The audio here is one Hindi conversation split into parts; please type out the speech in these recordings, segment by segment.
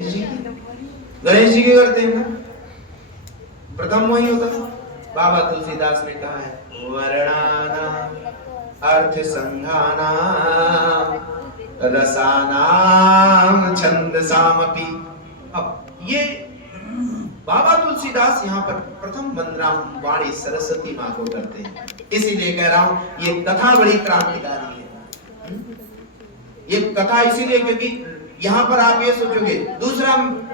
जी गणेश जी के करते हैं ना, प्रथम वही होता है। बाबा तुलसीदास ने कहा है वर्णानाम अर्थ संघानाम रसानाम छंदसामपि। अब ये बाबा तुलसीदास यहाँ पर प्रथम वंदना वाणी सरस्वती माँ को करते हैं, इसीलिए कह रहा हूं ये कथा बड़ी क्रांतिकारी है। ये कथा इसीलिए क्योंकि यहाँ पर आप ये सोचोगे, दूसरा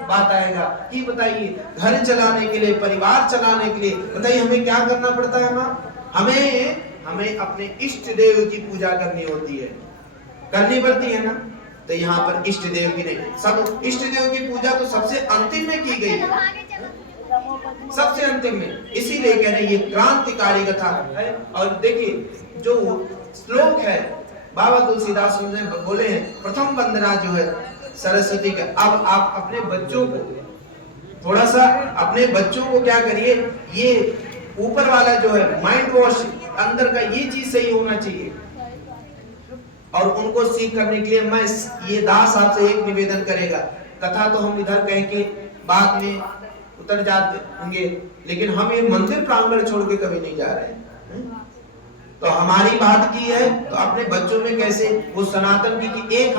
बात आएगा कि बताइए घर चलाने के लिए, परिवार चलाने के लिए बताइए हमें क्या करना पड़ता है माँ? हमें अपने इष्ट देव की पूजा करनी होती है, करनी पड़ती है ना। तो यहाँ पर इष्ट देव की नहीं, सब इष्ट देव की पूजा तो सबसे अंतिम में की गई है, सबसे अंतिम में। इसीलिए कह रहे ये क्रांतिकारी कथा है। और देखिए जो श्लोक है बाबा तुलसीदास ने बोले हैं, प्रथम वंदना जो है सरस्वती का। अब आप अपने बच्चों को थोड़ा सा, अपने बच्चों को क्या करिए, ये ऊपर वाला जो है माइंड वॉश अंदर का, ये चीज सही होना चाहिए। और उनको सीख करने के लिए मैं ये दास आपसे एक निवेदन करेगा, कथा तो हम इधर कह के बाद में उतर जाते होंगे, लेकिन हम ये मंदिर प्रांगण छोड़ के कभी नहीं जा रहे हैं। तो हमारी बात की है तो अपने बच्चों में कैसे वो सनातन की एक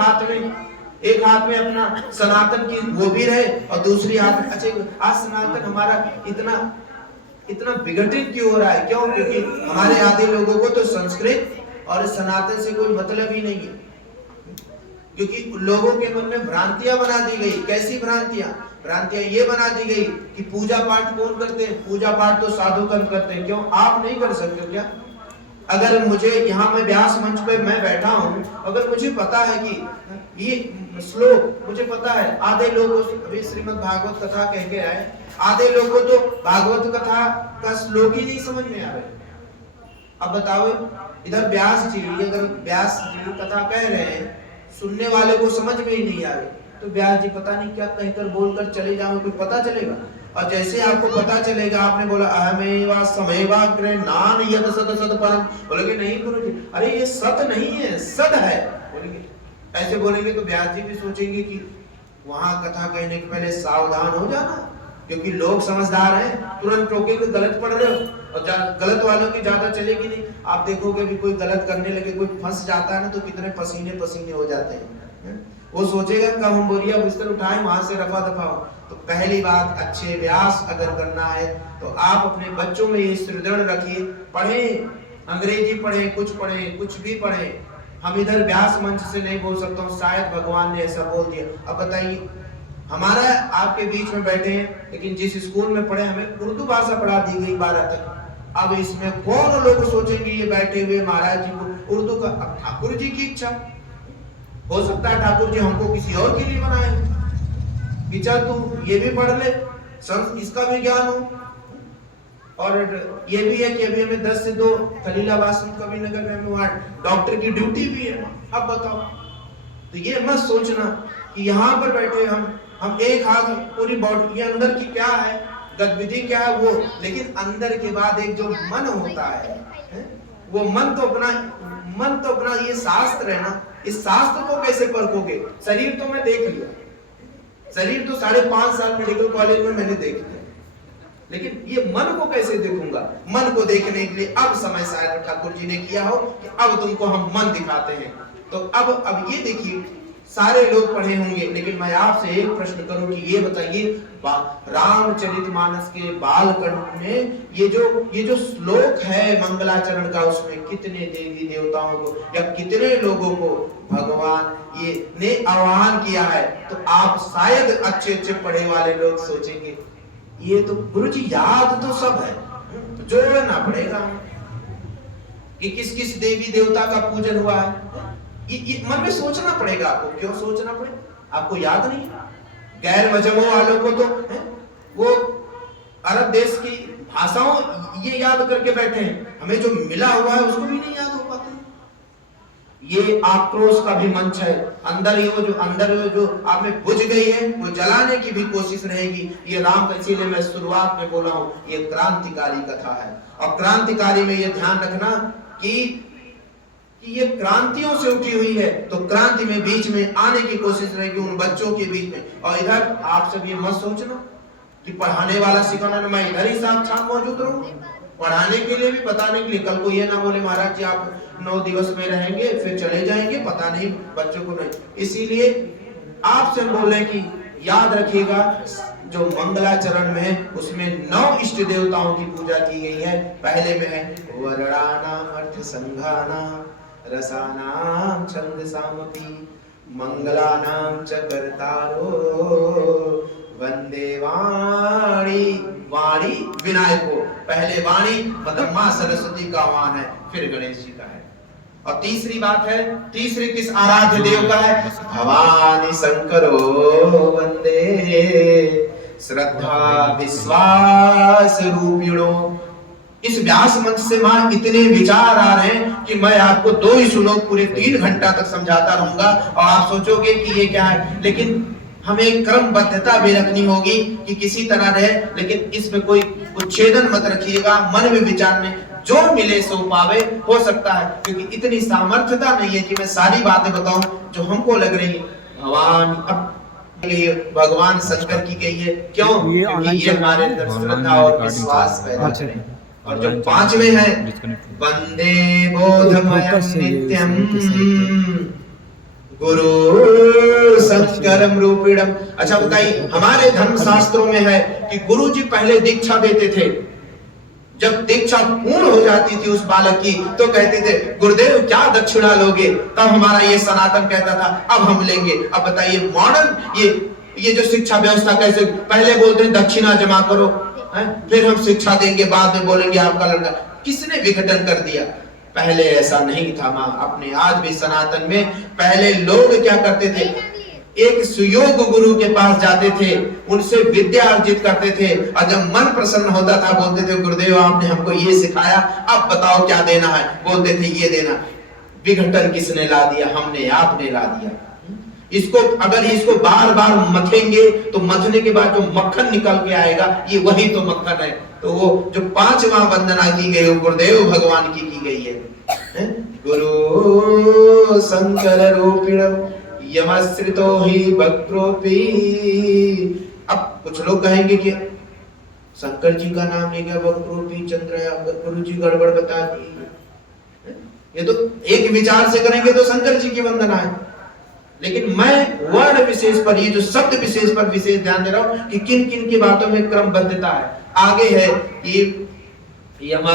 हाथ में अपना सनातन की वो भी रहे और दूसरी हाथ में, अच्छा आज सनातन हमारा इतना विघटित क्यों हो रहा है? क्यों? क्योंकि हमारे आधे लोगों को तो संस्कृत और सनातन से कोई मतलब ही नहीं है, क्योंकि लोगों के मन में भ्रांतियां बना दी गई। कैसी भ्रांतियां ये बना दी गई कि पूजा पाठ कौन करते हैं? पूजा पाठ तो साधु संत करते हैं। क्यों आप नहीं कर सकते क्या? अगर मुझे यहाँ मैं व्यास मंच पे मैं बैठा हूँ, अगर मुझे पता है कि ये श्लोक मुझे पता है, आधे लोगों अभी श्रीमद् भागवत कथा कह के आए, आधे लोगों तो भागवत कथा का श्लोक ही नहीं समझ में आ रहे। अब बताओ इधर व्यास जी, अगर व्यास जी कथा कह रहे हैं, सुनने वाले को समझ में ही नहीं आ रहे, तो व्यास जी पता नहीं क्या कहकर बोलकर चले जाओ, कुछ पता चलेगा? और जैसे आपको पता चलेगा, आपने बोला अहमेवा समेवाग्रे नान यत सत सत परम, बोलोगे नहीं गुरुजी, अरे ये सत नहीं है, सद है, बोलेंगे। ऐसे बोलेंगे तो व्यास जी भी सोचेंगे कि वहां कथा कहने के पहले सावधान हो जाना, क्योंकि लोग समझदार हैं, तुरंत टोकेंगे गलत पढ़ रहे हो, और गलत वालों की ज्यादा चलेगी नहीं। आप देखोगे भी कोई गलत करने लगे, कोई फंस जाता है ना, तो कितने पसीने पसीने हो जाते हैं। वो सोचेगा कब हम बोरिया बिस्तर उठाएं, वहां से रफा दफा हो। तो पहली बात, अच्छे व्यास अगर करना है तो आप अपने बच्चों में ये सुदृढ़ रखिए, पढ़ें, अंग्रेजी पढ़ें, कुछ भी पढ़ें। हम इधर व्यास मंच से नहीं बोल सकता हूँ, शायद भगवान ने ऐसा बोल दिया। अब बताइए, हमारा आपके बीच में बैठे हैं, लेकिन जिस स्कूल में पढ़े हमें उर्दू भाषा पढ़ा दी गई 12 तक। अब इसमें कौन लोग सोचेंगे ये बैठे हुए महाराज जी को उर्दू का, ठाकुर जी की इच्छा हो सकता है, ठाकुर जी हमको किसी और के लिए बनाए, कि चल तू ये भी पढ़ ले, इसका भी ज्ञान हो। और ये भी है कि अभी हमें 10 से 2 खलीलाबाद कवि नगर में हमें वहां डॉक्टर की ड्यूटी भी है। अब बताओ, तो ये मत सोचना कि यहाँ पर बैठे हम एक हाथ पूरी बॉडी, ये अंदर की क्या है गतिविधि क्या है वो, लेकिन अंदर के बाद एक जो मन होता है, वो मन तो अपना ये शास्त्र है ना, इस शास्त्र को कैसे परखोगे? शरीर तो मैं देख लिया, शरीर तो 5.5 साल मेडिकल कॉलेज में मैंने देख लिया, लेकिन ये मन को कैसे देखूंगा? मन को देखने के लिए अब समय शायद ठाकुर जी ने किया हो कि अब तुमको हम मन दिखाते हैं। तो अब ये देखिए, सारे लोग पढ़े होंगे, लेकिन मैं आपसे एक प्रश्न करूं कि ये बताइए, रामचरितमानस के बालकांड में ये जो श्लोक है मंगलाचरण का, उसमें कितने देवी देवताओं को या कितने लोगों को भगवान ये ने आह्वान किया है? तो आप शायद अच्छे पढ़े वाले लोग सोचेंगे ये तो गुरुजी याद तो सब है, जोड़ना पड़ेगा कि किस किस देवी देवता का पूजन हुआ है। ये मन में सोचना पड़ेगा आपको। क्यों सोचना पड़ेगा? आपको याद नहीं है? गैर मजहबों वालों को तो वो अरब देश की भाषाओं ये याद करके बैठे हैं, हमें जो मिला हुआ है उसको भी नहीं याद हो पाता। ये आक्रोश का भी मंच है, अंदर जो आप में बुझ गई है वो जलाने की भी कोशिश रहेगी। ये राम, इसीलिए मैं शुरुआत में बोला हूं ये क्रांतिकारी कथा है। और क्रांतिकारी में ये ध्यान रखना कि कि ये क्रांतियों से उठी हुई है, तो क्रांति में बीच में आने की कोशिश रहेगी उन बच्चों के बीच में। और इधर आप सब ये मत सोचना कि पढ़ाने वाला सिखाने मैं इधर ही साथ मौजूद रहूं, पढ़ाने के लिए भी, बताने के लिए। कल को ये ना बोले महाराज जी आप 9 दिवस में रहेंगे फिर चले जाएंगे, पता नहीं बच्चों को नहीं। इसीलिए आपसे बोले कि याद रखिएगा जो मंगलाचरण में है उसमें 9 इष्ट देवताओं की पूजा की गई है। पहले में है वर्णानाम अर्थ संघानाम रसानाम छंद सामपि मंगलानाम च कर्तारो वंदे वाणी। वाणी विनायक को, पहले वाणी मतलब मां सरस्वती का आह्वान है, फिर गणेश जी का है। और तीसरी बात है, तीसरी किस आराध्य देव का है? भवानी शंकरो वंदे श्रद्धा विश्वास रूपिणो। इस व्यास मंच से मां इतने विचार आ रहे हैं कि मैं आपको 2 ही श्लोक पूरे 3 घंटा तक समझाता रहूंगा और आप सोचोगे कि ये क्या है। लेकिन हमें क्रमबद्धता भी रखनी होगी कि किसी तरह रहे, लेकिन इसमें कोई उच्छेदन मत रखिएगा। मन में विचार में जो मिले सो पावे, हो सकता है क्योंकि इतनी सामर्थ्यता नहीं है कि मैं सारी बातें बताऊं जो हमको लग रही है। भगवान अब ये भगवान शंकर की गई है, क्यों? क्योंकि ये हमारे अंदर श्रद्धा और विश्वास पैदा करे। और जो 5वें है वंदे बोधमयं नित्यं गुरु शंकरम रूपिणम। अच्छा बताइए, हमारे धर्म शास्त्रों में है कि गुरु जी पहले दीक्षा देते थे। जब दीक्षा पूर्ण हो जाती थी उस बालक की तो कहते थे गुरुदेव क्या दक्षिणा लोगे? तब हमारा ये सनातन कहता था अब हम लेंगे। अब बताइए मॉडर्न ये जो शिक्षा व्यवस्था कैसे, पहले बोलते हैं दक्षिणा जमा करो फिर हम शिक्षा देंगे, बाद में बोलेंगे आपका लड़का। किसने विघटन कर दिया? पहले ऐसा नहीं था मां। अपने आज भी सनातन में पहले लोग क्या करते थे, एक सुयोग गुरु के पास जाते थे, उनसे विद्या अर्जित करते थे और जब मन प्रसन्न होता था बोलते थे गुरुदेव आपने हमको ये सिखाया, अब बताओ क्या देना है? बोलते थे ये देना। विघटन किसने ला दिया? हमने, आपने ला दिया। इसको अगर इसको बार बार मथेंगे तो मथने के बाद जो मक्खन निकल के आएगा ये वही तो मक्खन है। तो वो जो 5वां वंदना की गई वो गुरुदेव भगवान की गई है। गुरु शंकर रूपिणम यमश्रितो ही वक्रोपी। अब कुछ लोग कहेंगे कि शंकर जी का नाम ले गया वक्रोपी चंद्र, गुरु जी गड़बड़ बता दी। ये तो एक विचार से करेंगे तो शंकर जी की वंदना है, लेकिन मैं वर्ण विशेष पर, ये जो शब्द विशेष पर विशेष ध्यान दे रहा हूं कि किन किन की बातों में क्रमबद्धता है। आगे है कि यम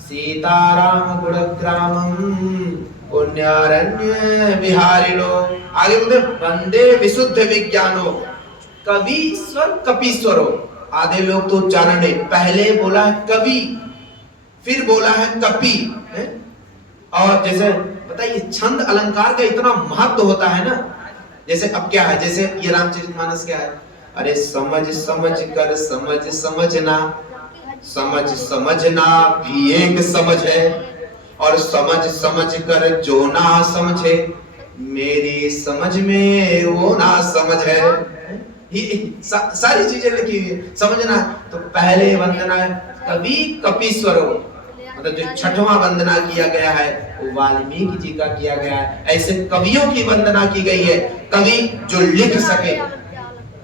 सीताराम गुणग्रामम पुण्यारण्य विहारिणो। आगे बोलते वंदे विशुद्ध विज्ञानो कवीश्वर कपीश्वरो। आधे लोग तो उच्चारण है, पहले बोला है कवि फिर बोला है कपि है? और जैसे बताइए छंद अलंकार का इतना महत्व होता है ना। जैसे अब क्या है, जैसे ये रामचरितमानस क्या है, अरे समझ समझ कर समझ समझना, समझ समझना भी एक समझ है, और समझ समझ कर जो ना समझे मेरी समझ में वो ना समझ है। सारी चीजें लिखी हुई है। समझना तो पहले वंदना है कवि कपीश्वरो, मतलब जो 6वां वंदना किया गया है वो वाल्मीकि जी का किया गया है। ऐसे कवियों की वंदना की गई है, कवि जो लिख सके,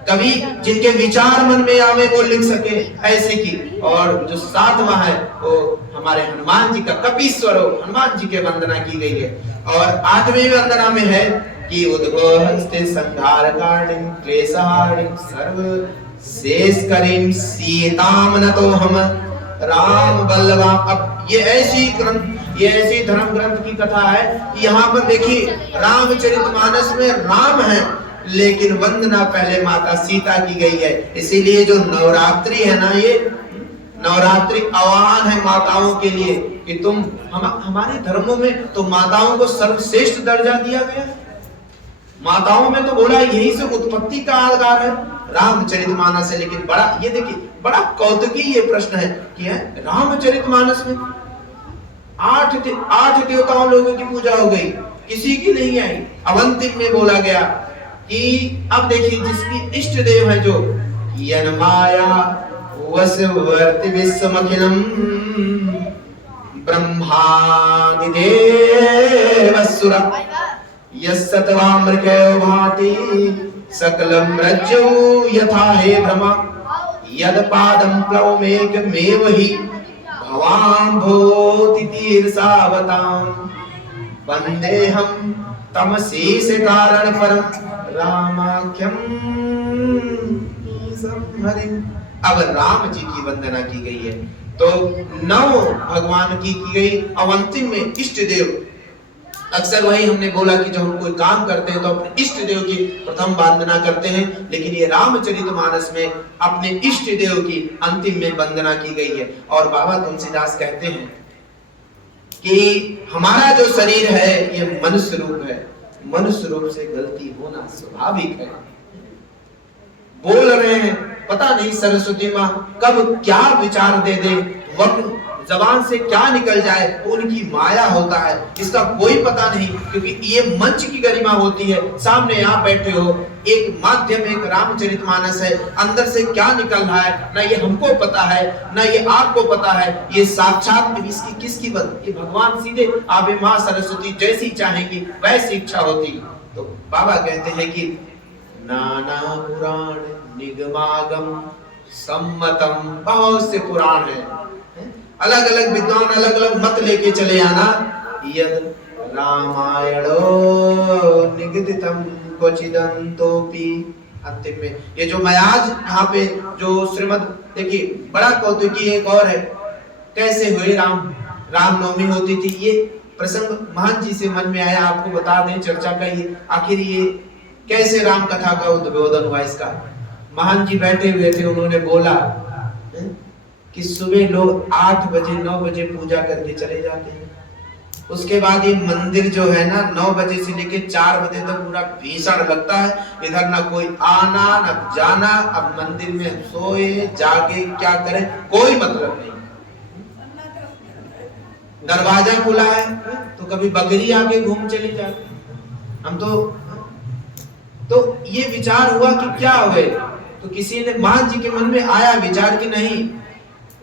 कवि जिनके विचार मन में आवे वो लिख सके, ऐसे की। और जो 7वां है वो हमारे हनुमान जी का कपीश्वरो, हनुमान जी के वंदना की गई है। और 8वीं वंदना में है कि उद्भव हस्ते संहार कारणिम क्लेशहारिम सर्व शेष करीम सीताम न तो हम राम बल्लभा। अब ये ऐसी ग्रंथ, ये ऐसी धर्म ग्रंथ की कथा है कि यहाँ पर देखिए रामचरितमानस में राम है लेकिन वंदना पहले माता सीता की गई है। इसीलिए जो नवरात्रि है ना, ये नवरात्रि आह्वान है माताओं के लिए कि तुम हमारे धर्मों में तो माताओं को सर्वश्रेष्ठ दर्जा दिया गया है। माताओं में तो बोला यही से उत्पत्ति का आधार है रामचरितमानस है। लेकिन बड़ा ये देखिए बड़ा कौतुकी ये प्रश्न है कि है रामचरितमानस में 8 देवताओं लोगों की पूजा हो गई, किसी की नहीं आई। अवंतिम में बोला गया कि अब देखिए जिसकी इष्ट देव है जो यन माया वसवर्ति विश्वमखिलम ब्रह्मादिदेवसुर यस्सत्वामृगयो भाति सकलं रज्जु यथा हे ब्रह्मा यदपादं प्लवमेकमेव हि भवाम्भोतितीर्षावतां वन्देऽहं तमशेष कारण पर रामाख्यम हरिम। अब राम जी की वंदना की गई है, तो नौ भगवान की गई। अब अंतिम में इष्ट देव, अक्सर वही हमने बोला कि जब हम कोई काम करते हैं तो अपने इष्ट देव की प्रथम वंदना करते हैं, लेकिन ये रामचरितमानस में अपने इष्ट देव की अंतिम में वंदना की गई है। और बाबा तुलसीदास कहते हैं कि हमारा जो शरीर है ये मनुष्य रूप है, मनुष्य रूप से गलती होना स्वाभाविक है। बोल रहे हैं, पता नहीं सरस्वती माँ कब क्या विचार दे दे, वक्त जबान से क्या निकल जाए, उनकी माया होता है, इसका कोई पता नहीं। क्योंकि ये मंच की गरिमा होती है, सामने आप बैठे हो, एक माध्यम एक रामचरितमानस है, अंदर से क्या निकल रहा है ना ये हमको पता है ना ये आपको पता है। ये साक्षात इसकी किसकी बात, ये भगवान सीधे आवे माँ सरस्वती जैसी चाहेंगी वैसी इच्छा होती। तो बाबा कहते हैं कि नाना पुराण निगमागम सम्मतम, बहुत से पुराण है, अलग अलग विद्वान अलग अलग मत लेके चले आना। यद रामायणो निगदितम क्वचिदंतोपि, अंतिम में ये जो मैं आज यहाँ पे जो श्रीमद, देखिए बड़ा कौतुकी एक और है, कैसे हुए रामनवमी होती थी। ये प्रसंग महान जी से मन में आया, आपको बता दें चर्चा का ये आखिर ये कैसे राम कथा का उद्बोधन हुआ इसका। महान जी बैठे हुए थे, उन्होंने बोला कि सुबह लोग 8 बजे 9 बजे पूजा करके चले जाते हैं, उसके बाद ये मंदिर जो है ना 9 बजे से लेके 4 बजे तक पूरा भीषण लगता है, इधर ना कोई आना ना जाना। अब मंदिर में सोए जागे क्या करें, कोई मतलब नहीं। दरवाजा खुला है तो कभी बकरी आके घूम चली जाती। हम तो ये विचार हुआ कि क्या हुए, तो किसी ने महान जी के मन में आया विचार कि नहीं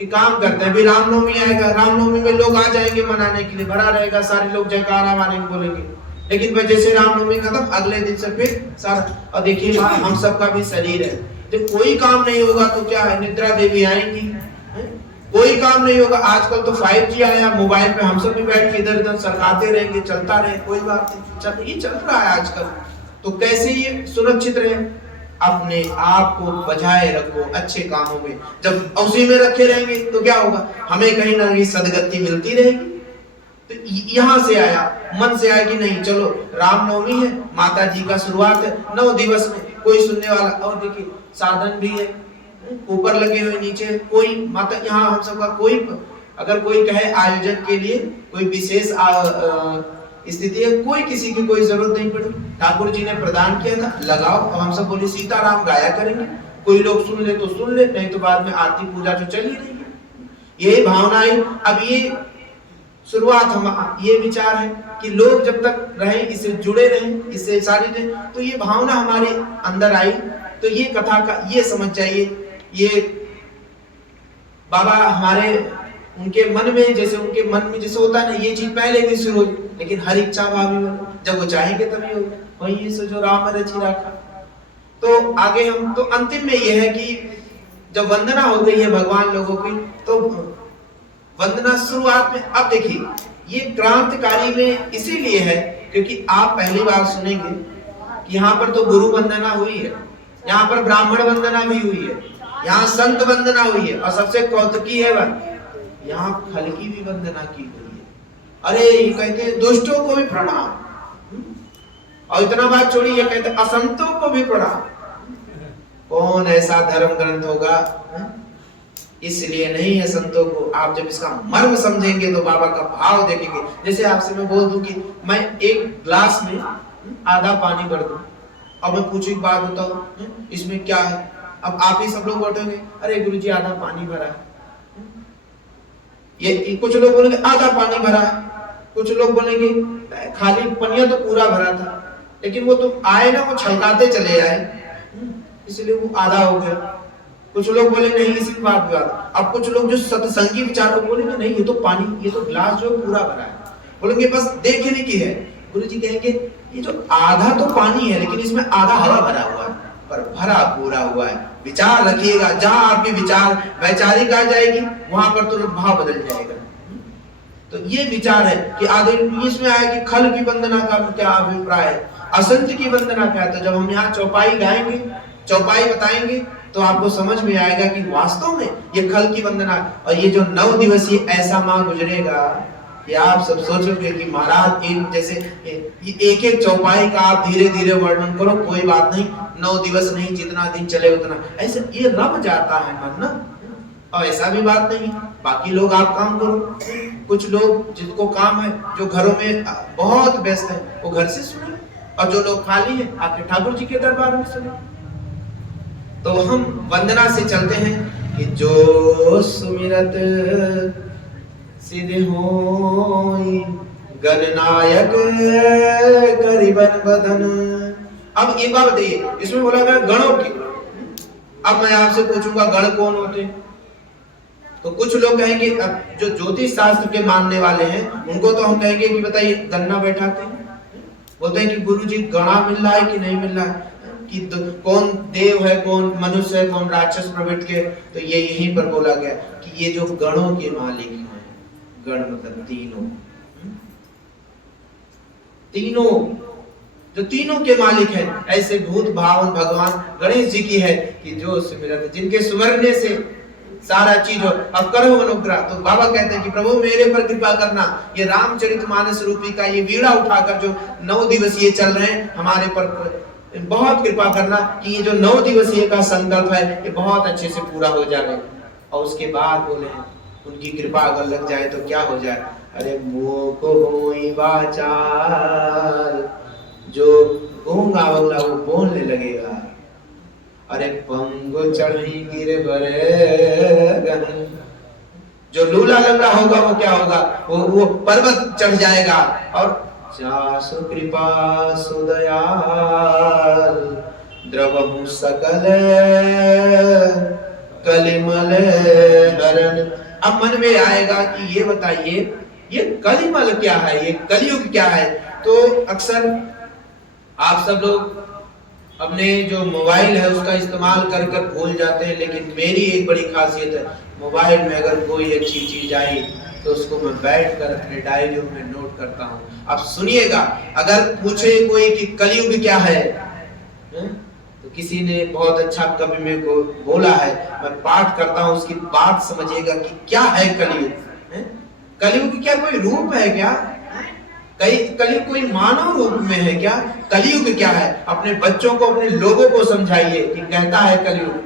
एक काम करते हैं, अभी रामनवमी आएगा, रामनवमी में लोग आ जाएंगे मनाने के लिए, भरा रहेगा, सारे लोग जयकारा मारेंगे बोलेंगे। लेकिन भाई जैसे रामनवमी खत्म अगले दिन से फिर सारा, और देखिए हम सबका भी शरीर है, जब कोई काम नहीं होगा तो क्या है, निद्रा देवी आएंगी, कोई काम नहीं होगा। आजकल तो 5G आया, मोबाइल पे हम सब भी बैठ के इधर उधर सरकाते रहेंगे, चलता रहे, कोई बात नहीं, ये चल रहा है आजकल। तो कैसे ये सुरक्षित रहे, अपने आप को बजाए रखो अच्छे कामों में। जब उसी में रखे रहेंगे तो क्या होगा, हमें कहीं ना कहीं सदगति मिलती रहेगी। तो यहाँ से आया, मन से आया कि नहीं चलो रामनवमी है, माता जी का शुरुआत है, 9 दिवस में कोई सुनने वाला, और देखिए साधन भी है, ऊपर लगे हुए नीचे कोई माता, यहाँ हम सबका कोई अगर कोई कहे आयोजन के लिए कोई विशेष स्थिति है, कोई किसी की कोई जरूरत नहीं पड़ी, ठाकुर जी ने प्रदान किया था, लगाओ। अब हम सब बोले सीताराम गाया करेंगे, कोई लोग सुन ले तो सुन ले, नहीं तो बाद में आरती पूजा जो चली रही है, यही भावनाएं। अब ये शुरुआत हम ये विचार है कि लोग जब तक रहें, इससे जुड़े रहें, इससे सारी रहें, तो ये भावना हमारे अंदर आई। तो ये कथा का ये समझ जाइए, ये बाबा हमारे उनके मन में, जैसे उनके मन में जैसे होता है ना, ये चीज पहले भी शुरू हुई, लेकिन हर इच्छा भावी जब वो चाहेंगे तभी होगा, वही सो जो राम रचि रखा। तो आगे हम तो अंतिम में ये है कि जब वंदना हो गई है भगवान लोगों की, तो वंदना शुरुआत में, अब देखिए ये क्रांतिकारी में इसीलिए है क्योंकि आप पहली बार सुनेंगे कि यहाँ पर तो गुरु वंदना हुई है, यहाँ पर ब्राह्मण वंदना भी हुई है, यहाँ संत वंदना हुई है, और सबसे कौतुकी है वह यहाँ फल की भी वंदना की हुई है। अरे ये कहते हैं दुष्टों को भी प्रणाम, और इतना बात छोड़ी, ये कहते हैं असंतों को भी प्रणाम। कौन ऐसा धर्म ग्रंथ होगा, इसलिए नहीं है संतों को। आप जब इसका मर्म समझेंगे तो बाबा का भाव देखेंगे। जैसे आपसे मैं बोल दूं कि मैं एक ग्लास में आधा पानी भर दूं, अब मैं पूछूं एक बात बताओ इसमें क्या है, अब आप ही सब लोग बैठोगे, अरे गुरुजी आधा पानी भरा है, ये कुछ लोग बोलेंगे आधा पानी भरा है, कुछ लोग बोलेंगे खाली पनिया तो पूरा भरा था, लेकिन वो तो आए ना, वो छलकाते चले आए, इसलिए वो आधा हो गया। कुछ लोग बोले नहीं इसी बात विवाद। अब कुछ लोग जो सत्संगी विचार बोलेंगे नहीं ये तो पानी, ये तो गिलास जो पूरा भरा है, बोलेंगे बस देखने की है। गुरु जी कहेंगे ये जो आधा तो पानी है लेकिन इसमें आधा हवा भरा हुआ है, पर भरा पूरा हुआ है। विचार रखिएगा, जहां आपकी विचार वैचारिक आ जाएगी वहां पर तुरंत भाव बदल जाएगा। तो ये विचार है कि आधे इसमें आया कि खल की वंदना का क्या अभिप्राय है, असंत की वंदना क्या है। तो जब हम यहाँ चौपाई गाएंगे, चौपाई बताएंगे तो आपको समझ में आएगा कि वास्तव में ये खल की वंदना। और ये जो 9 दिवसीय ऐसा माह गुजरेगा कि आप सब सोचोगे कि महाराज एक जैसे एक एक चौपाई का आप धीरे धीरे वर्णन करो, कोई बात नहीं, 9 दिवस नहीं, जितना दिन चले उतना, ऐसे ये रम जाता है मन ना। और ऐसा भी बात नहीं, बाकी लोग आप काम करो। कुछ लोग जिनको काम है, जो घरों में बहुत व्यस्त है, वो घर से सुने, और जो लोग खाली है आके ठाकुर जी के दरबार में सुने। तो हम वंदना से चलते हैं कि जो सुमिरत सिद्ध होई गणनायक करिबन बदन। अब एक बात बताइए, इसमें बोला गया गणों की। अब मैं आपसे पूछूंगा गण कौन होते हैं? तो कुछ लोग कहेंगे, अब जो ज्योतिष शास्त्र के मानने वाले हैं उनको तो हम कहेंगे कि बताइए गणना बैठाते हैं, बोलते हैं कि गुरु जी गणा मिल रहा है कि नहीं मिल रहा है, कि कौन देव है, कौन मनुष्य है, कौन राक्षस प्रवृत्ति के। तो ये यहीं पर बोला गया कि ये जो गणों के मालिक हैं, गण मतलब तीनों, तीनों जो तीनों के मालिक हैं, ऐसे भूत भावन भगवान गणेश जी की है कि जो सुमिरत, जिनके सुमरने से सारा चीज हो। अब करो अनुग्रह, तो बाबा कहते हैं कि प्रभु मेरे पर कृपा करना, ये रामचरितमानस रूपी का ये वीणा उठाकर जो 9 दिवसीय चल रहे हैं हमारे पर बहुत कृपा करना कि ये जो 9 दिवसीय का संकल्प है ये बहुत अच्छे से पूरा हो जाए। और उसके बाद बोले उनकी कृपा अगर लग जाए तो क्या हो जाए, अरे मोह को होई वाचाल, जो गूंगा बंगला वो बोलने लगेगा, अरे पंगो चढ़ी गिर बरे, जो लूला लंगड़ा होगा वो क्या होगा, वो पर्वत चढ़ जाएगा। और जासु कृपा सुदयाल द्रवहु सकल कलिमल हरण। अब मन में आएगा कि ये बताइए ये कलिमल क्या है, ये कलयुग क्या है। तो अक्सर आप सब लोग अपने जो मोबाइल है उसका इस्तेमाल कर कर भूल जाते हैं, लेकिन मेरी एक बड़ी खासियत है, मोबाइल में अगर कोई अच्छी चीज आई तो उसको मैं बैठकर अपने डायरी में नोट करता हूँ। अब सुनिएगा, अगर पूछे कोई कि कलयुग क्या है, तो किसी ने बहुत अच्छा कवि में को बोला है, मैं पाठ करता हूँ, उसकी बात समझिएगा कि क्या है कलयुग। कलयुग क्या कोई रूप है क्या? कलयुग कोई मानव रूप में है क्या? कलयुग क्या है? अपने बच्चों को, अपने लोगों को समझाइए कि कहता है कलयुग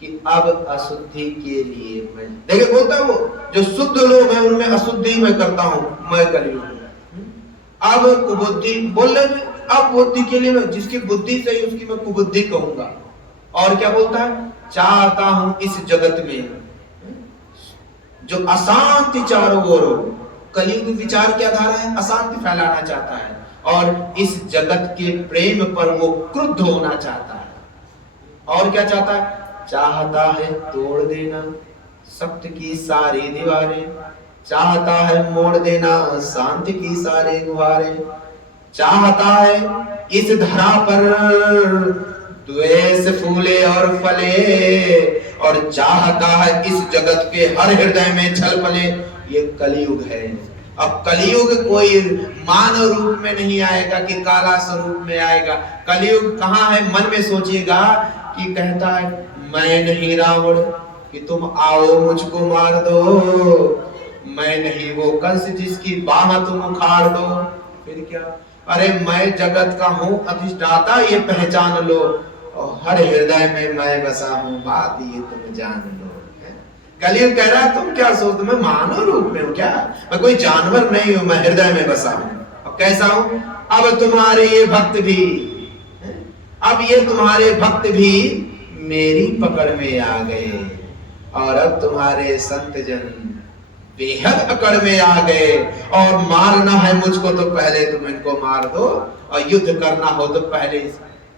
कि अब अशुद्धि के लिए मैं, देखिए बोलता है वो जो शुद्ध लोग हैं उनमें अशुद्धि मैं करता हूं, मैं कलयुग। अब कुबुद्धि बोल रहे, अब बुद्धि के लिए मैं, जिसकी बुद्धि सही उसकी मैं कुबुद्धि कहूंगा। और क्या बोलता है, चाहता हूं इस जगत में जो अशांति चारों ओर हो। कलयुग विचार क्या धारा है, अशांति फैलाना चाहता है, और इस जगत के प्रेम पर वो क्रुद्ध होना चाहता है। और क्या चाहता है, चाहता है तोड़ देना सत्य की सारी दीवारें, चाहता है मोड़ देना शांति की सारी गुहारें, चाहता है इस धरा पर द्वेष फूले और फले, और चाहता है इस जगत के हर हृदय में छल पले। ये कलयुग है। अब कलयुग कोई मानव रूप में नहीं आएगा कि काला स्वरूप में आएगा। कलयुग कहाँ है, मन में सोचिएगा कि कहता है मैं नहीं रावण कि तुम आओ मुझको मार दो, मैं नहीं वो कंस जिसकी बाह तुम उखाड़ दो। फिर क्या, अरे मैं जगत का हूँ अधिष्ठाता ये पहचान लो, और हर हृदय में मैं बसा हूँ बात ये तुम जान लो। कलयुग कह रहा है तुम क्या सोचते, मैं मानव रूप में हूँ क्या, मैं कोई जानवर नहीं हूँ, मैं हृदय में बसा हूँ। अब कैसा हूँ, अब तुम्हारे ये भक्त भी, अब ये तुम्हारे भक्त भी मेरी पकड़ में आ गए, और अब तुम्हारे संत जन बेहद अकड़ में आ गए, और मारना है मुझको तो पहले तुम इनको मार दो, और युद्ध करना हो तो पहले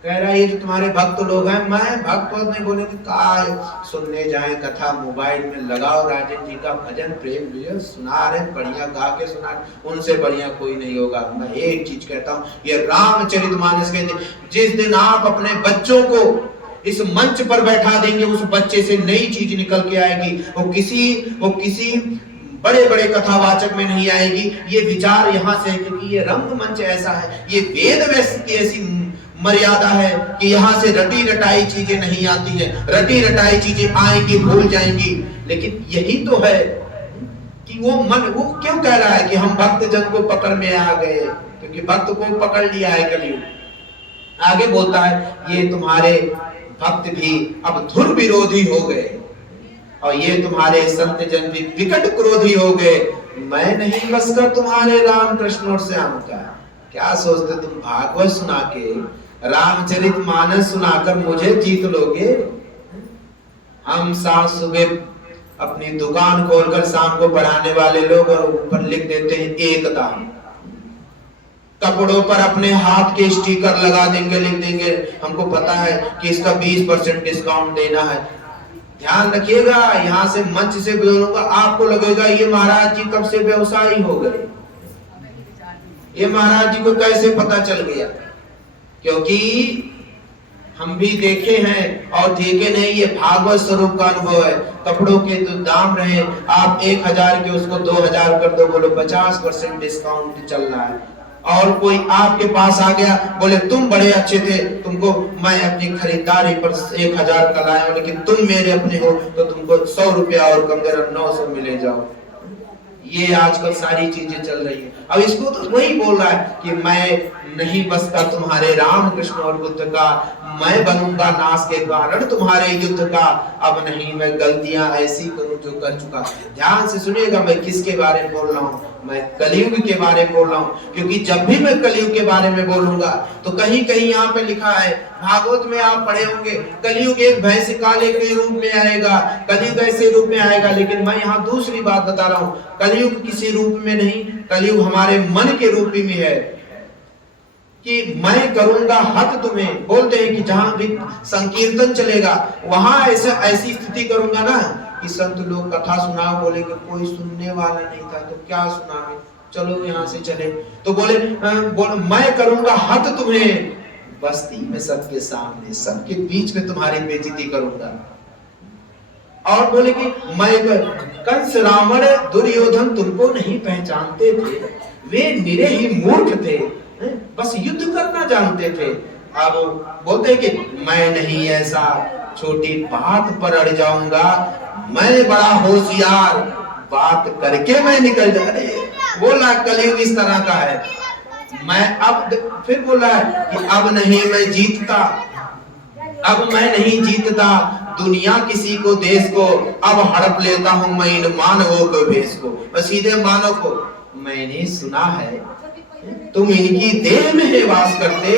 कह रहा है ये जो तुम्हारे भक्त लोग हैं, मैं भक्त नहीं बोले कि काय सुनने जाए कथा, मोबाइल में लगाओ राजन जी का भजन, प्रेम विजय सुना रहे, बढ़िया गा के सुना, उनसे बढ़िया कोई नहीं होगा। मैं एक चीज कहता हूँ, ये रामचरितमानस के जिस दिन आप अपने बच्चों को इस मंच पर बैठा देंगे, उस बच्चे से नई चीज निकल के आएगी। वो किसी बड़े बड़े कथावाचक में नहीं आएगी। ये विचार यहाँ से, क्योंकि ये रंगमंच ऐसा है, ये वेद व्यास की ऐसी मर्यादा है कि यहाँ से रटी रटाई चीजें नहीं आती है। रटी रटाई चीजें आएंगी, भूल जाएंगी। लेकिन यही तो है कि वो क्यों कह रहा है कि हम भक्त जन को पकड़ में आ गए, क्योंकि भक्त को पकड़ लिया है कलयुग। आगे बोलता है, ये तुम्हारे भक्त भी अब धुर विरोधी हो गए, और ये तुम्हारे संत जन भी विकट क्रोधी हो गए। मैं नहीं बस कर तुम्हारे राम कृष्ण और श्याम का। क्या सोचते तुम, भागवत सुना के, रामचरितमानस सुनाकर मुझे जीत लोगे? हम सात सुबह अपनी दुकान खोलकर शाम को बढ़ाने वाले लोग, और ऊपर लिख देते हैं एक दाम। कपड़ों पर अपने हाथ के स्टिकर लगा देंगे, लिख देंगे हमको पता है कि इसका 20% डिस्काउंट देना है। ध्यान रखिएगा, यहाँ से मंच से बोलूंगा, आपको लगेगा ये महाराज जी कब से व्यवसायी हो गए, ये महाराज जी को कैसे पता चल गया? क्योंकि हम भी देखे हैं, और देखे नहीं, ये भागवत स्वरूप का अनुभव है। कपड़ों के जो दाम रहे, आप 1000 के उसको 2000 कर दो, बोलो 50% डिस्काउंट चल रहा है। और कोई आपके पास आ गया, बोले तुम बड़े अच्छे थे, तुमको मैं अपनी खरीदारी पर 1000 का लाया हूं, लेकिन तुम मेरे अपने हो तो तुमको 100 रुपया और कम दे, 900 मिले जाओ। ये आजकल सारी चीजें चल रही है। अब इसको तो वही बोल रहा है कि मैं नहीं बसता तुम्हारे राम कृष्ण और बुद्ध का, मैं बनूंगा नाश के कारण तुम्हारे युद्ध का। अब नहीं मैं गलतियां ऐसी करूं जो कर चुका। ध्यान से सुनिएगा, मैं किसके बारे में बोल रहा हूं? मैं कलयुग के बारे में बोल रहा हूं। क्योंकि जब भी मैं कलयुग के बारे में बोलूंगा तो कहीं कहीं यहाँ पे लिखा है, भागवत में आप पढ़े होंगे, कलयुग एक भैंस काले के रूप में आएगा, कलयुग ऐसे रूप में आएगा। लेकिन मैं यहाँ दूसरी बात बता रहा हूँ, कलयुग किसी रूप में नहीं, कलयुग हमारे मन के रूप में है कि मैं करूंगा हत तुम्हें। बोलते हैं कि जहां भी संकीर्तन चलेगा वहां ऐसी स्थिति करूंगा ना कि संत लोग कथा सुनाओ, बोले कि कोई सुनने वाला नहीं था तो क्या सुनावे, चलो यहाँ से चले। तो बोले मैं करूंगा हत तुम्हें, बस्ती में सबके सामने, सबके बीच में तुम्हारी बेइज्जती करूंगा। और बोले कि मैं कंस रावण दुर्योधन तुमको नहीं पहचानते थे, वे निरे ही मूर्ख थे, बस युद्ध करना जानते थे। अब बोलते कि मैं नहीं ऐसा, छोटी बात पर अड़ जाऊंगा, मैं बड़ा होशियार, बात करके मैं निकल जा रही। बोला कलयुग इस तरह का है। मैं अब फिर बोला है कि अब नहीं मैं जीतता, अब मैं नहीं जीतता दुनिया किसी को देश को, अब हड़प लेता हूं मैं इन मानवों को भेष को। सीधे मानव को, मैंने सुना है तुम इनकी देह में है वास करते,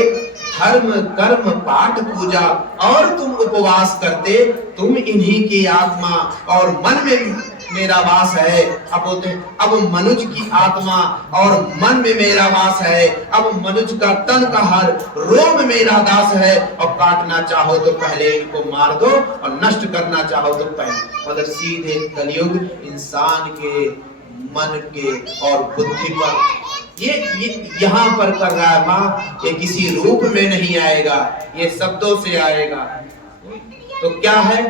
धर्म कर्म पाठ पूजा और तुम उपवास करते, तुम इन्हीं की आत्मा और मन में मेरा वास है। अब बोलते अब मनुज की आत्मा और मन में मेरा वास है, अब मनुज का तन का हर रोम मेरा दास है, और काटना चाहो तो पहले इनको मार दो और नष्ट करना चाहो तो पहले। मतलब सीधे कलयुग इंसान के मन के और बुद्धि पर ये यहाँ पर कर रहा है। माँ, ये किसी रूप में नहीं आएगा, ये शब्दों से आएगा। तो क्या है,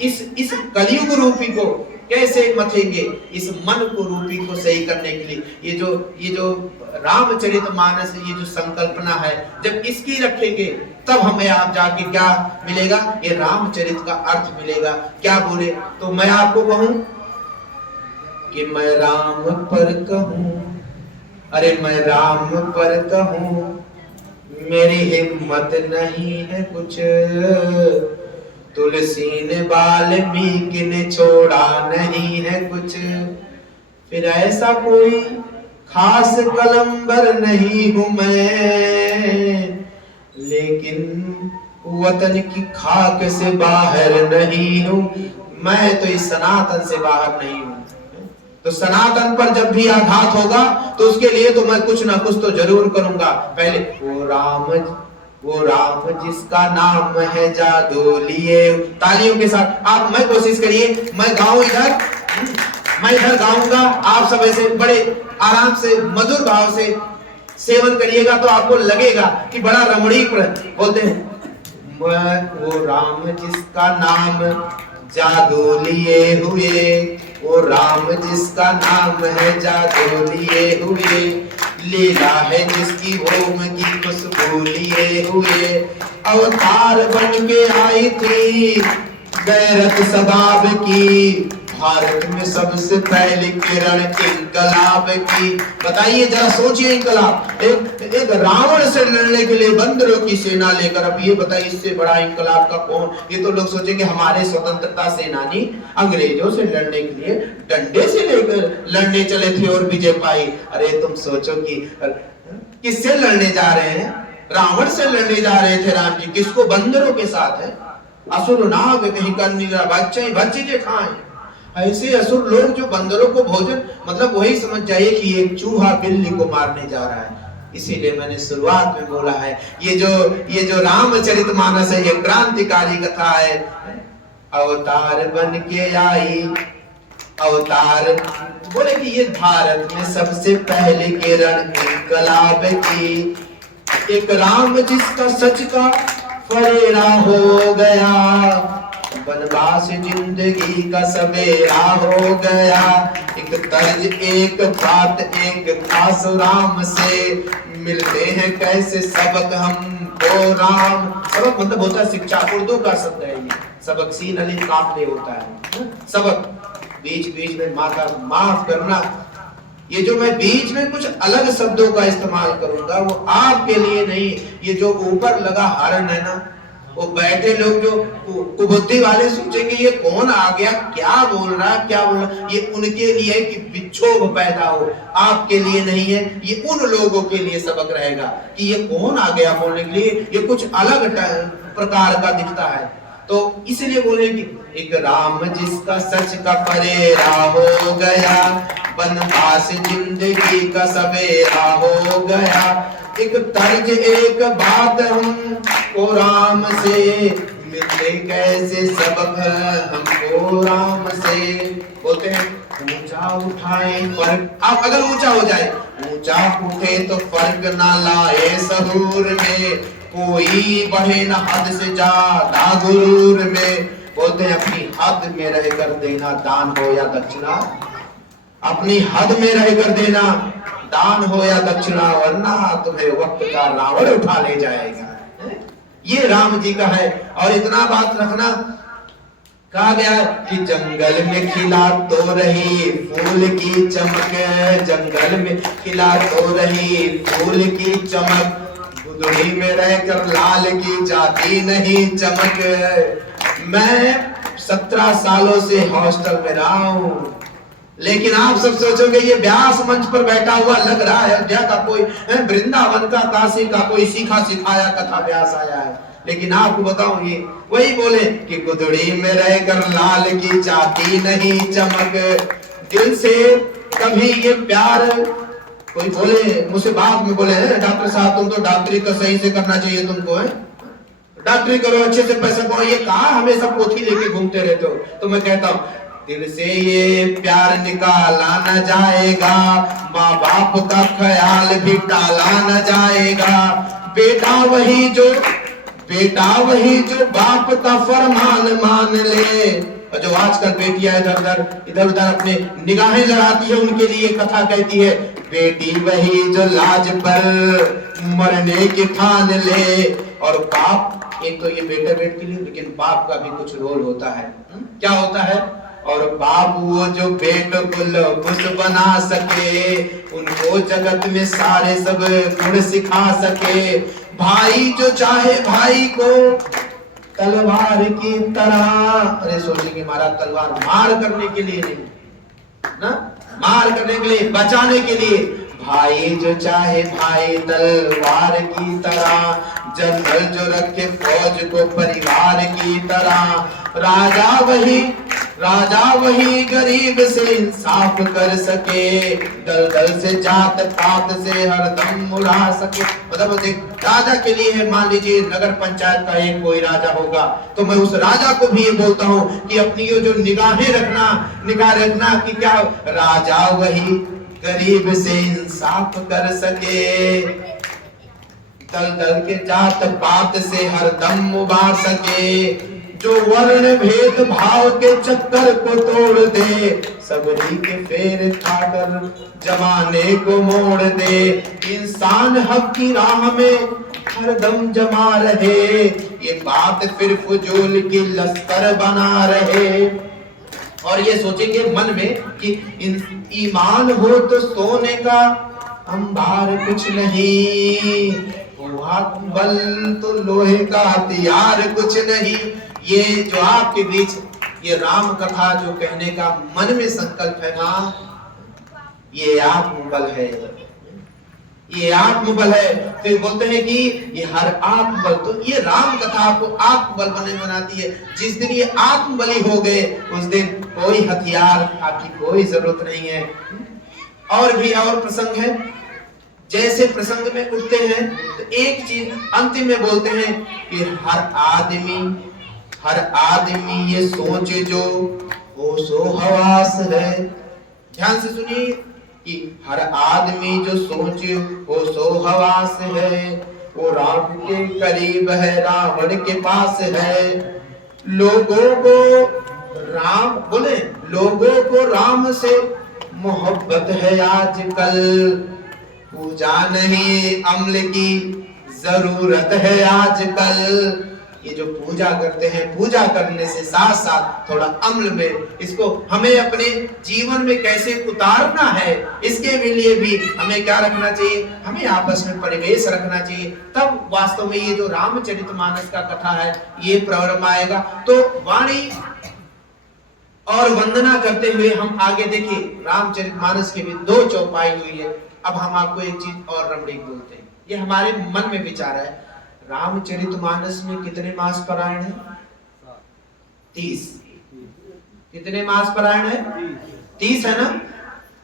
इस कलयुग रूपी को कैसे मथेंगे? इस मन को रूपी को सही करने के लिए ये जो रामचरितमानस, ये जो संकल्पना है, जब इसकी रखेंगे तब हमें आप जाके क्या मिलेगा? ये रामचरित का अर्थ मिलेगा। क्या बोले? तो मैं आपको कहूं कि मैं राम पर कहूं, अरे मैं राम पर कहूं, मेरी हिम्मत नहीं है कुछ, तुलसी ने वाल्मीकि ने छोड़ा नहीं है कुछ, फिर ऐसा कोई खास कलंबर नहीं हूं मैं, लेकिन वतन की खाक से बाहर नहीं हूं मैं, तो इस सनातन से बाहर नहीं हूं। तो सनातन पर जब भी आघात होगा तो उसके लिए तो मैं कुछ ना कुछ तो जरूर करूंगा। पहले वो राम वो राम जिसका नाम है जादू लिए। तालियों के साथ आप मैं कोशिश करिए, मैं गाऊं इधर, मैं इधर गाऊंगा, आप सब ऐसे बड़े आराम से मधुर भाव से सेवन करिएगा तो आपको लगेगा कि बड़ा रमणीक बोलते हैं। वो राम जिसका नाम जादू लिए हुए, वो राम जिसका नाम है जादू लिए हुए, लीला है जिसकी ओम की खुशबू लिए हुए, अवतार बन के आई थी गैरत सबाब की, भारत में सबसे पहली किरण इनकलाब की। बताइए जरा सोचिए, इनकलाब एक रावण से लड़ने के लिए बंदरों की सेना लेकर, अब ये बताइए इससे बड़ा इनकलाब का कौन। ये तो लोग सोचेंगे हमारे स्वतंत्रता सेनानी अंग्रेजों से लड़ने के लिए डंडे से लेकर लड़ने चले थे और विजय पाई। अरे तुम सोचो कि किससे लड़ने जा रहे हैं, रावण से लड़ने जा रहे थे राम जी, किसको, बंदरों के साथ है, असुर नाग कहीं कर बच्चे के खाएं, ऐसे असुर लोग जो बंदरों को भोजन, मतलब वही समझ जाइए कि एक चूहा बिल्ली को मारने जा रहा है। इसीलिए मैंने शुरुआत में बोला है ये जो रामचरितमानस है ये क्रांतिकारी कथा है। अवतार बन के आई, अवतार बोले कि ये भारत में सबसे पहले किरण इनकलाब की, एक राम जिसका सच का फरेरा हो गया, वनवास जिंदगी का सवेरा हो गया, एक तर्ज एक बात एक खास राम से, मिलते हैं कैसे सबक हमको राम। सबक मतलब होता है शिक्षा, उर्दू का शब्द है ये, सबक सीन अली काफ ले होता है सबक। बीच बीच में माता माफ करना, ये जो मैं बीच में कुछ अलग शब्दों का इस्तेमाल करूंगा वो आपके लिए नहीं। ये जो ऊपर लगा हरण है ना, वो बैठे लोग जो कुबुद्धि वाले सोचेंगे ये कौन आ गया, क्या बोल रहा, ये उनके लिए कि विक्षोभ पैदा हो, आपके लिए नहीं है। ये उन लोगों के लिए सबक रहेगा कि ये कौन आ गया बोलने के लिए, ये कुछ अलग प्रकार का दिखता है। तो इसलिए बोले कि एक राम जिसका सच का फरेरा हो गया, वनवास जिंदगी का सवेरा हो गया, एक तर्ज एक बात हमको राम से, मिलते कैसे सबक हमको राम से। बोलते हैं ऊंचा उठाए फर्क, आप अगर ऊंचा हो जाए, ऊंचा उठे तो फर्क ना लाए सहूर में, कोई बढ़े न हद से ज्यादा गुरूर में। बोलते हैं अपनी हद में रह कर देना दान हो या दक्षिणा, अपनी हद में रह कर देना दान हो या दक्षिणा, वरना तुम्हें वक्त का रावण उठा ले जाएगा। ये राम जी का है। और इतना बात रखना, कहा गया कि जंगल में खिला तो रही फूल की चमक, जंगल में खिला तो रही फूल की चमक, गुदड़ी में रहकर लाल की जाती नहीं चमक। मैं 17 सालों से हॉस्टल में रहा हूँ, लेकिन आप सब सोचोगे ये व्यास मंच पर बैठा हुआ लग रहा है अयोध्या का कोई, वृंदावन का, काशी का कोई सीखा सिखाया कथा व्यास आया है। लेकिन आपको बताऊं ये वही बोले कि गुदड़ी में रहकर लाल की जाती नहीं चमक, दिल से कभी ये प्यार। कोई बोले मुझसे बाद में बोले डॉक्टर साहब तुम तो डॉक्टरी तो सही से करना चाहिए तुमको, है डॉक्टरी करो अच्छे से पैसा कमाओ, ये कहा हमेशा पोथी लेके घूमते रहते हो। तो मैं कहता हूँ दिल से ये प्यार निकाला न जाएगा, माँ बाप का ख्याल भी टाला न जाएगा, बेटा वही जो बाप का फरमान मान ले। और जो आजकल बेटियां इधर उधर अपने निगाहें लड़ाती है, उनके लिए कथा कहती है बेटी वही जो लाज पर मरने की ठान ले। और बाप, एक तो ये बेटे बेट के लिए, लेकिन बाप का भी कुछ रोल होता है। क्या होता है? और बाप वो जो बेट को लौकुश बना सके, उनको जगत में सारे सब गुण सिखा सके। भाई जो चाहे भाई को तलवार की तरह, अरे सोचेंगे महाराज तलवार मार करने के लिए नहीं ना, मार करने के लिए, बचाने के लिए। भाई जो चाहे भाई तलवार की तरह, जनरल जो रखे फौज को परिवार की तरह, राजा राजा वही गरीब से इंसाफ कर सके, दल दल से जात पात से हरदम उड़ा सके। मतलब राजा के लिए है, मान लीजिए नगर पंचायत का एक कोई राजा होगा, तो मैं उस राजा को भी ये बोलता हूँ कि अपनी ये जो निगाह रखना कि क्या राजा वही गरीब से इंसाफ कर सके, दल दल के जात पात से हरदम उबार सके, जो वर्ण भेद भाव के चक्कर को तोड़ दे, सबरी के फेर खाकर जमाने को मोड़ दे, इंसान हक की राह में हरदम जमा रहे, ये बात फिर फजूल की लश्कर बना रहे। और ये सोचेंगे मन में कि ईमान हो तो सोने का अंबार कुछ नहीं, बल तो लोहे का हथियार कुछ नहीं। ये जो आपके बीच ये राम कथा जो कहने का मन में संकल्प है ना, ये आत्मबल है, ये आत्मबल है। फिर बोलते हैं कि ये हर आत्मबल, तो ये राम कथा आपको आत्मबल बनाती है। जिस दिन ये आत्मबली हो गए उस दिन कोई हथियार आपकी कोई जरूरत नहीं है। और भी और प्रसंग है, जैसे प्रसंग में उठते हैं तो एक चीज अंतिम में बोलते हैं कि हर आदमी ये सोच जो होशो हवास है। ध्यान से सुनिए कि हर आदमी जो सोच होशो हवास है, वो राम के करीब है, रावण के पास है। लोगों को राम से मोहब्बत है आजकल, पूजा नहीं अमल की जरूरत है आजकल। ये जो पूजा करते हैं, पूजा करने से साथ साथ थोड़ा अमल में इसको हमें अपने जीवन में कैसे उतारना है, इसके लिए भी हमें क्या रखना चाहिए, हमें आपस में परिवेश रखना चाहिए। तब वास्तव में ये जो रामचरितमानस का कथा है ये प्रारंभ आएगा। तो वाणी और वंदना करते हुए हम आगे देखिए, रामचरितमानस के भी 2 चौपाई हुई है। अब हम आपको एक चीज और रमणीक बोलते हैं, ये हमारे मन में विचार है। रामचरितमानस में कितने मास पारायण है? 30। कितने मास पारायण है? 30 है ना।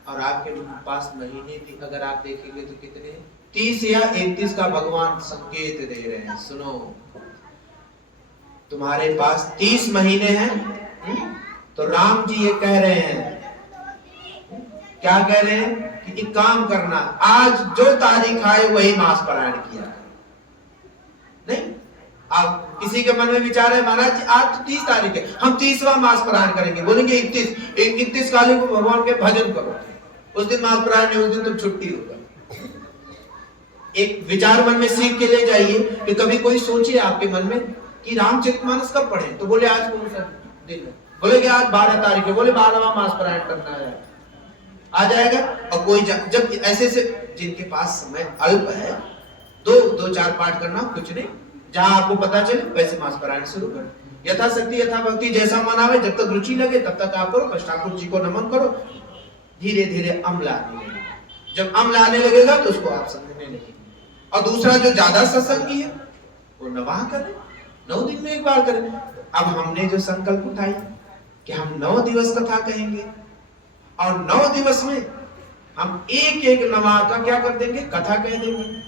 और आपके पास महीने भी अगर आप देखेंगे तो कितने, 30 या 31 का भगवान संकेत दे रहे हैं। सुनो, तुम्हारे पास 30 महीने हैं। तो राम जी ये कह रहे हैं, क्या कह रहे हैं कि एक काम करना, आज जो तारीख आए वही मास पारायण किया। नहीं, आप किसी के मन में विचार है महाराज जी आज तो 30 तारीख है, हम 30वां मास पारायण करेंगे, बोलेंगे 31 काली को भगवान के भजन करो, उस दिन मास पारायण नहीं, उस दिन तो छुट्टी होगा। एक विचार मन में सीख के ले जाइए कि कभी कोई सोचे आपके मन में कि रामचरितमानस कब पढ़े, तो बोले आज कौन सा दिन है, बोले कि आज 12 तारीख है, बोले 12वां मास पारायण करना है, आ जाएगा। और कोई जब ऐसे से जिनके पास समय अल्प है, 2-4 पाठ करना कुछ नहीं, जहां आपको पता चले वैसे मास पारायण शुरू करो, यथाशक्ति यथा भक्ति जैसा मन आवे, जब तक रुचि लगे तब तक आप करो। बस ठाकुर जी को नमन करो, धीरे धीरे अम्ल आने लगेगा। जब अम्ल आने लगेगा तो उसको आप समझने लगेंगे। और दूसरा जो ज्यादा सत्संगी है वो नवाह करें, 9 दिन में एक बार करें। अब हमने जो संकल्प उठाई कि हम 9 दिवस कथा कहेंगे और 9 दिवस में हम एक नवाह का क्या कर देंगे, कथा कह देंगे।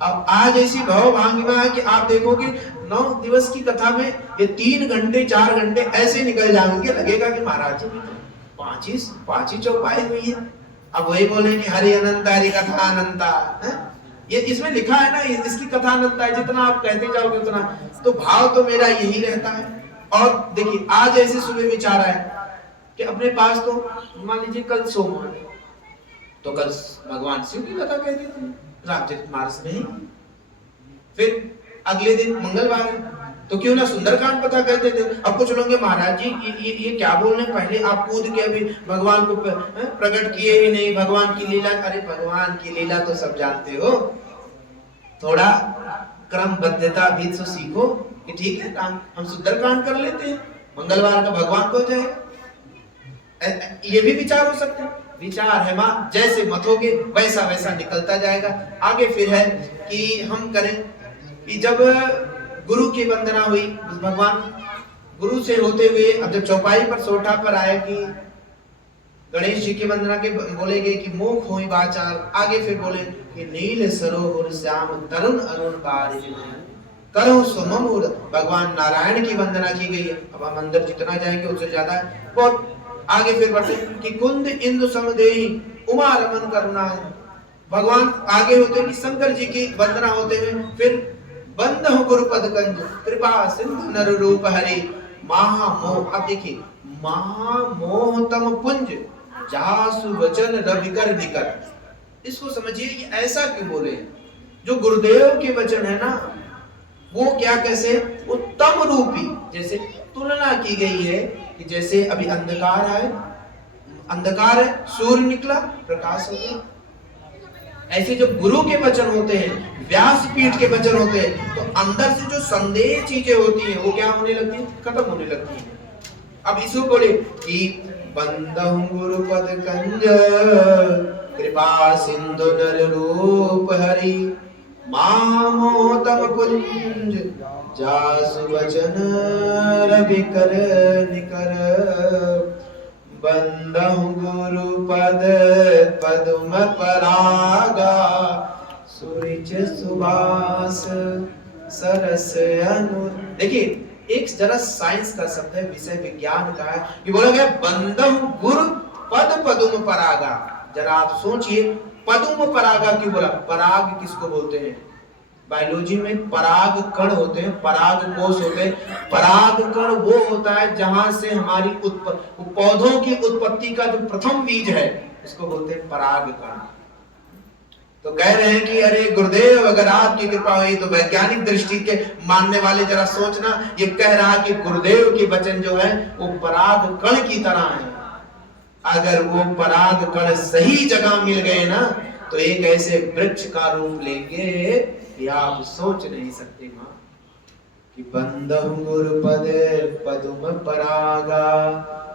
अब आज ऐसी भाव भांगिमा है कि आप देखोगे 9 दिवस की कथा में ये 3 घंटे 4 घंटे ऐसे निकल जाएंगे, लगेगा कि महाराज जी पांच ही चौपाई हुई है। अब वही बोले कि हरि अनंता हरि कथा अनंता है? ये इसमें लिखा है ना, इसकी कथा अनंता है, जितना आप कहते जाओगे उतना। तो भाव तो मेरा यही रहता है। और देखिए आज ऐसे सुबह विचार है कि अपने पास तो मान लीजिए कल सोमवार है, तो कल भगवान शिव की कथा कह देते हैं रामचरितमानस में ही। फिर अगले दिन मंगलवार है तो क्यों ना सुंदरकांड पता कर देते। अब कुछ लोग महाराज जी ये क्या बोल रहे हैं, पहले आप कूद के अभी भगवान को प्रकट किए ही नहीं, भगवान की लीला। अरे भगवान की लीला तो सब जानते हो, थोड़ा क्रमबद्धता भी तो सीखो कि ठीक है हम सुंदरकांड कर लेते हैं, मंगलवार का भगवान को जाएगा। ये भी विचार हो सकते हैं। विचार है माँ, जैसे मतोगे वैसा वैसा निकलता जाएगा। आगे फिर है कि हम करें कि जब गुरु की वंदना हुई, भगवान गुरु से होते हुए अब जब चौपाई पर सोठा पर आए कि गणेश जी की वंदना के बोलेगे कि मुख होई वाचाल, आगे फिर बोले कि नील सरोवर श्याम तरुण अरुण बारिश करो सुममुर, भगवान नारायण की वंदना की गई है। अब हम अंदर जितना जाएंगे उससे ज्यादा है। बहुत आगे फिर बढ़ते कि कुंद इंदु समदेही उमा रमन करुणा है। भगवान आगे होते कि शंकर जी की वंदना होते हुए फिर बंद हो गुरुपद कंज कृपा सिंधु नर रूप हरि महामोह। अब देखिए महामोहतम पुंज जासु वचन रवि कर निकर, इसको समझिए ये ऐसा क्यों बोले। जो गुरुदेव के वचन है ना वो क्या कैसे उत्तम रूपी, जैसे तुलना की गई है कि जैसे अभी अंधकार है सूर्य निकला प्रकाश हो गया, ऐसे जब गुरु के वचन होते हैं व्यासपीठ के वचन होते हैं तो अंदर से जो संदेह चीजें होती हैं वो क्या होने लगती है, खत्म होने लगती है। अब इसको बोले कि बंदहु गुरुपद कंज कृपा सिंधु नर रूप हरि मामोतम पुंज जासु वचन रवि कर निकर बंदहु गुरुपद पद्म परागा सुरिच सुवास सरस अनु। देखिए एक जरा साइंस का शब्द है, विषय विज्ञान का है कि बोला गया बंदम गुरु पद पदुम परागा। जरा आप सोचिए पदुम परागा क्यों बोला। पराग किसको बोलते हैं, बायोलॉजी में पराग कण होते हैं, पराग कोष होते हैं। पराग कण वो होता है जहां से हमारी पौधों की उत्पत्ति का जो प्रथम बीज है उसको बोलते हैं पराग कण। तो कह रहे हैं कि अरे गुरुदेव अगर आपकी कृपा हुई तो वैज्ञानिक दृष्टि के मानने वाले जरा सोचना, ये कह रहा कि गुरुदेव के वचन जो है वो पराग कण की तरह है। अगर वो पराग कण सही जगह मिल गए ना तो एक ऐसे वृक्ष का रूप लेंगे कि आप सोच नहीं सकते। मां कि बंदहु गुरुपद पदुम परागा,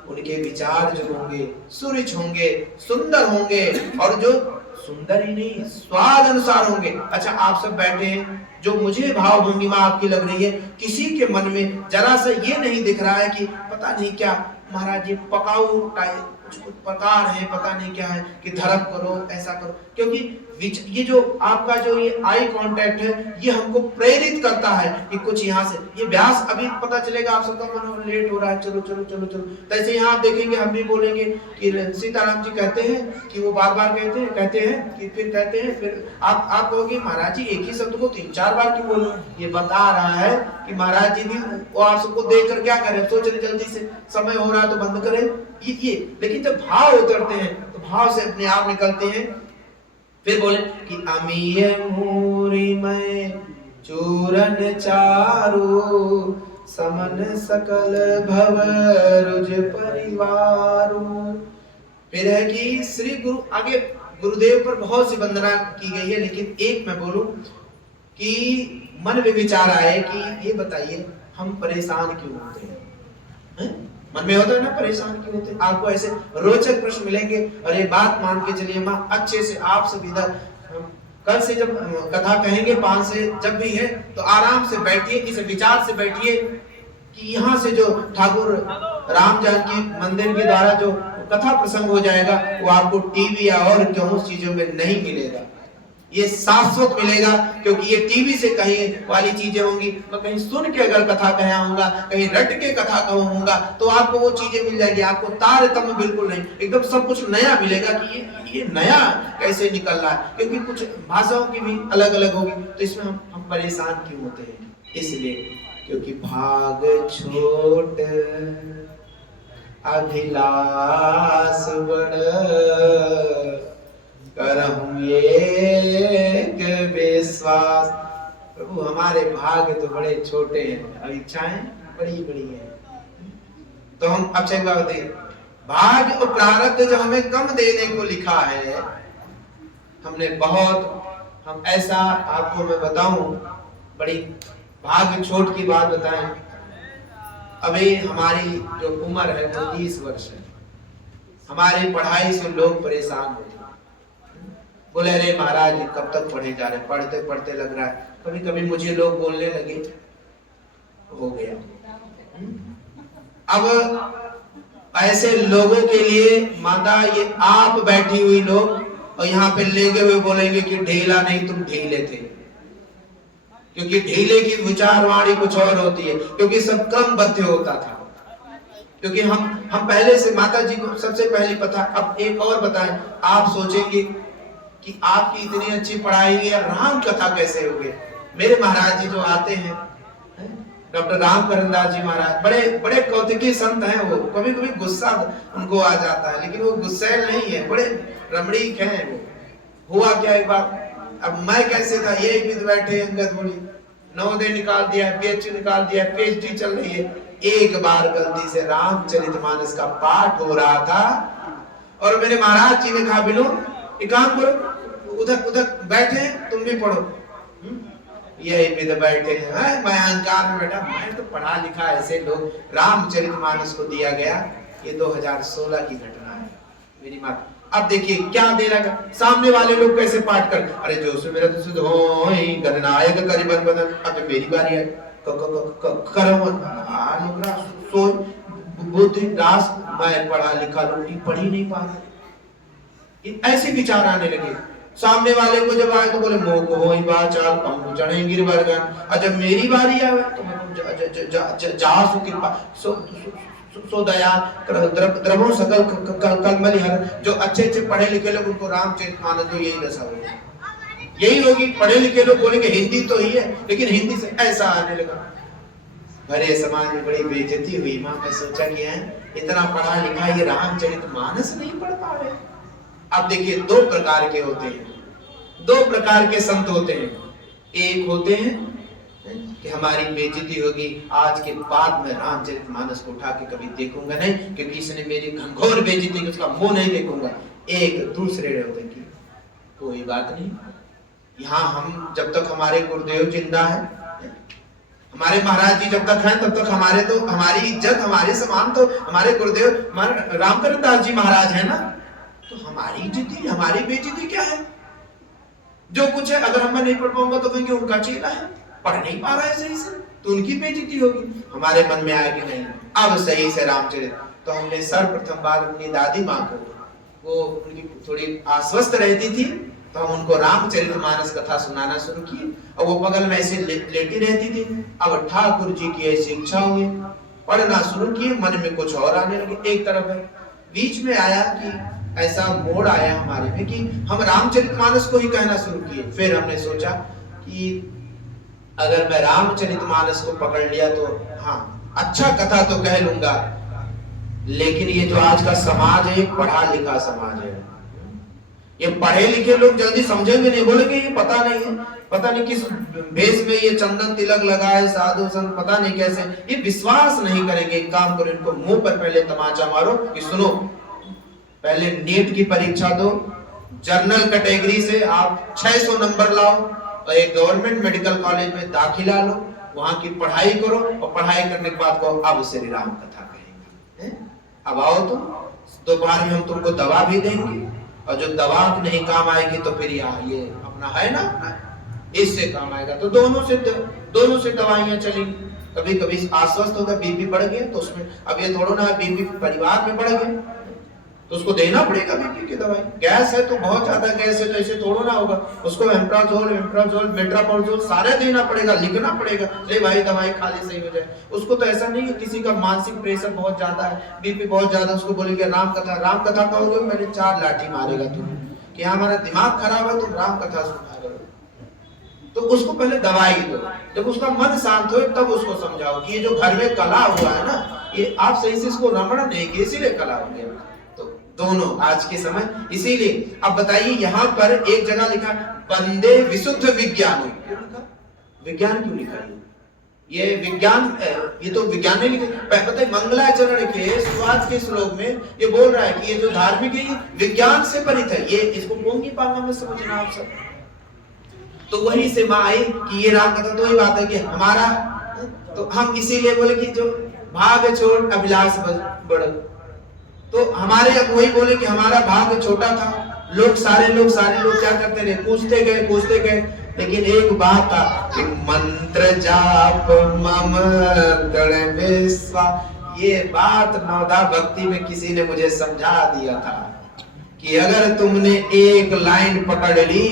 उनके विचार जो होंगे सुरिच होंगे, सुंदर होंगे, और जो सुंदर ही नहीं स्वाद अनुसार होंगे। अच्छा आप सब बैठे हैं, जो मुझे भाव भंगिमा आपकी लग रही है, किसी के मन में जरा सा ये नहीं दिख रहा है कि पता नहीं क्या महाराज जी पकाऊ कुछ पका रहे हैं, पता नहीं क्या है कि धर्म करो ऐसा करो, क्योंकि ये जो आपका जो ये आई कांटेक्ट है ये हमको प्रेरित करता है कि कुछ यहाँ से ये व्यास अभी पता चलेगा आप सबका मन लेट हो रहा है, चलो चलो चलो चलो। तैसे यहाँ देखेंगे हम भी बोलेंगे कि सीताराम जी कहते हैं कि वो बार बार कहते हैं कि फिर कहते हैं, फिर आप कहोगे महाराज जी एक ही शब्द को 3-4 बार क्यों बोलो। ये बता रहा है कि महाराज जी भी वो आप सबको देख कर क्या करें, सोच रहे जल्दी से समय हो रहा है तो बंद करें ये। लेकिन जब भाव उतरते हैं तो भाव से अपने आप निकलते हैं। फिर बोले कि अमीय मूरी में चूरन चारू समन सकल भव रुज परिवारू। फिर है कि श्री गुरु आगे गुरुदेव पर बहुत सी वंदना की गई है, लेकिन एक मैं बोलूं कि मन में विचार आए कि ये बताइए हम परेशान क्यों होते हैं? मन में होता है ना परेशान क्यों होते हैं? आपको ऐसे रोचक प्रश्न मिलेंगे और ये बात मान के चलिए मां अच्छे से आप सब इधर कल से जब कथा कहेंगे 5 से जब भी है तो आराम से बैठिए, इस विचार से बैठिए कि यहाँ से जो ठाकुर राम जानकी मंदिर के द्वारा जो कथा प्रसंग हो जाएगा वो आपको टीवी या और क्यों चीजों में नहीं मिलेगा, ये शाश्वत मिलेगा। क्योंकि ये टीवी से कहीं वाली चीजें होंगी, मैं कहीं सुन के अगर कथा कहा होगा, कहीं रट के कथा कहूंगा तो आपको वो चीजें मिल जाएगी, आपको तारतम्य बिल्कुल नहीं, एकदम सब कुछ नया मिलेगा कि ये नया कैसे निकल रहा है। क्योंकि कुछ भाषाओं की भी अलग अलग होगी, तो इसमें हम परेशान क्यों होते हैं? इसलिए क्योंकि भाग छोट अभिलाष बड़ करहूं एक विश्वास। प्रभु हमारे भाग्य तो बड़े छोटे हैं और इच्छाएं बड़ी बड़ी हैं। तो हम अक्षय भावते भाग्य और प्रारब्ध जब हमें कम देने को लिखा है, हमने बहुत हम ऐसा आपको मैं बताऊं बड़ी भाग्य छोट की बात बताएं। अभी हमारी जो उम्र है वो 30 वर्ष है, हमारी पढ़ाई से लोग परेशान होते हैं, बोले अरे महाराज कब तक पढ़े जा रहे, पढ़ते पढ़ते लग रहा है। कभी कभी मुझे लोग बोलने लगे हो गया, अब ऐसे लोगों के लिए माता ये आप बैठी हुई लोग और यहाँ पे लेगे हुए बोलेंगे कि ढीला नहीं तुम ढीले थे, क्योंकि ढीले की विचारवाणी कुछ और होती है, क्योंकि सब क्रमबद्ध होता था। क्योंकि हम पहले से माता जी को सबसे पहले पता। अब एक और बताएं, आप सोचेंगे कि आपकी इतनी अच्छी पढ़ाई है, राम कथा कैसे हो गई। मेरे महाराज जी जो आते हैं, डॉक्टर रामकरण दास जी महाराज, बड़े बड़े कौतिकी संत हैं। वो कभी कभी गुस्सा उनको आ जाता है, लेकिन वो गुस्सैल नहीं है, बड़े रमणीक हैं। वो हुआ क्या एक बार, अब मैं कैसे था, ये विद बैठे अंगद बोली, नवोदय निकाल दिया, पीएचडी निकाल दिया, पीएचडी चल रही है। एक बार गलती से रामचरितमानस का पाठ हो रहा था और मेरे महाराज जी ने कहा, विनोद एक काम करो, उधर उधर बैठे तुम भी पढ़ो। यही विद बैठे हैं, मैं अहंकार में बैठा, मैं तो पढ़ा लिखा, ऐसे लोग। रामचरितमानस को दिया गया, ये 2016 की घटना है मेरी माता। अब देखिए क्या दे लगा, सामने वाले लोग कैसे पाठ कर, अरे जो से मेरा तुझे होई गणनायक करिबन बदन। अब मेरी बारी है, सोच बुद्धि दास, मैं पढ़ा लिखा लोग पढ़ ही नहीं पा रहा, ऐसे विचार आने लगे। सामने वाले को जब आए तो बोले मोह को होई बाचार पंख चढ़े गिरवर्गन। और जब मेरी बारी आवे तो जा सु कृपा सो दया द्रवो सकल कलमल हर। जो अच्छे अच्छे पढ़े लिखे लोग, उनको रामचरितमानस तो यही दशा होगी, यही होगी। पढ़े लिखे लोग बोलेंगे हिंदी तो ही है, लेकिन हिंदी से ऐसा आने लगा। भरे समाज में बड़ी बेइज्जती हुई। मां ने सोचा कि है इतना पढ़ा लिखा, ये रामचरितमानस नहीं पढ़ पा रहे। अब देखिए दो प्रकार के होते हैं, दो प्रकार के संत होते हैं। एक होते हैं कि हमारी बेइज्जती होगी, आज के बाद में रामचरितमानस को उठा के कभी देखूंगा नहीं, क्योंकि इसने मेरी घनघोर बेइज्जती की, उसका मुंह नहीं देखूंगा। एक दूसरे होते हैं कि कोई बात नहीं, यहाँ हम जब तक हमारे गुरुदेव जिंदा है, हमारे महाराज जी जब तक हैं, तब तक हमारे तो हमारी इज्जत, हमारे समान तो हमारे गुरुदेव रामकरण दास जी महाराज है ना, तो हमारी इज्जत, हमारी बेइज्जती क्या है। जो कुछ है, अगर मैं नहीं पढ़ पाऊंगा तो कहेंगे उनका चेला है, पढ़ नहीं पा रहा है सही से, तो उनकी बेइज्जती होगी। हमारे मन में आएगी नहीं, अब सही से रामचरित। तो हमने सर्वप्रथम बार अपनी दादी माँ को, वो उनकी थोड़ी अस्वस्थ रहती थी, तो हम उनको रामचरितमानस कथा सुनाना शुरू किए, और वो बगल में ऐसे लेटी रहती थी। अब ठाकुर जी की ऐसी इच्छा हुई, पढ़ना शुरू किए, मन में कुछ और आने लगे। एक तरफ है, बीच में आया कि ऐसा मोड़ आया हमारे में कि हम रामचरितमानस को ही कहना शुरू किए। फिर हमने सोचा कि अगर मैं रामचरितमानस को पकड़ लिया तो हाँ अच्छा कथा तो कह लूंगा, लेकिन ये जो आज का समाज है, पढ़ा लिखा समाज है, ये पढ़े लिखे लोग जल्दी समझेंगे नहीं, बोलेंगे ये पता नहीं है, पता नहीं किस भेष में ये चंदन तिलक लगा है, साधु संत पता नहीं कैसे, ये विश्वास नहीं करेंगे। एक काम करो, इनको मुंह पर पहले तमाचा मारो कि सुनो, पहले नीट की परीक्षा दो, जर्नल कैटेगरी से आप 600 नंबर लाओ और एक गवर्नमेंट मेडिकल कॉलेज में दाखिला लो, वहां की पढ़ाई करो, और पढ़ाई करने के बाद कहो अब श्री राम कथा कहेंगे। अब आओ तुम, दोपहर में हम तुमको दवा भी देंगे, और जो दवा नहीं काम आएगी तो फिर ये अपना है ना, इससे काम आएगा। तो दोनों से दवाइयां चलेंगी। कभी कभी आश्वस्त होगा, बीपी बढ़ गया तो उसमें, अब ये थोड़ा ना बीपी परिवार में बढ़ गया तो उसको देना पड़ेगा बीपी की दवाई। गैस है तो बहुत ज्यादा गैस है तो ऐसे थोड़ा ना होगा, उसको एम्प्राजोल मेट्रापोजोल सारे देना पड़ेगा, लिखना पड़ेगा, ले भाई दवाई खा ले सही हो जाए। उसको तो ऐसा नहीं है, किसी का मानसिक प्रेशर बहुत ज्यादा है, बीपी बहुत ज्यादा, उसको बोलेंगे राम कथा कहोगे मैंने 4 लाठी मारेगा तुम, कि हमारा दिमाग खराब है, तुम राम कथा सुना रहे हो। तो उसको पहले दवाई दो, जब उसका मन शांत हो तब उसको समझाओ कि ये जो घर में कला हुआ है ना, ये आप सही से इसको रमण नहीं किए, इसीलिए कला हो गया। दोनों आज के समय, इसीलिए अब बताइए यहाँ पर एक जगह लिखा वंदे विशुद्ध विज्ञान, विज्ञान क्यों लिखा है? ये विज्ञान, ये तो विज्ञान नहीं लिखा, पता है मंगलाचरण के शुरुआत के श्लोक में ये बोल रहा है कि ये जो धार्मिक है विज्ञान से परित है, ये इसको पोंगी पांगा में समझना आप सब। तो वही से माँ आई कि ये राम कथा, तो ही बात है कि हमारा, तो हम इसीलिए बोले कि जो भाग छोड़ अभिलाष बढ़, तो हमारे अब वही बोले कि हमारा भाग छोटा था, सारे लोग क्या करते रहे, पूछते गए, लेकिन एक बात था कि मंत्र जाप मम दृढ़ विश्वास, ये बात नवदा भक्ति में किसी ने मुझे समझा दिया था कि अगर तुमने एक लाइन पकड़ ली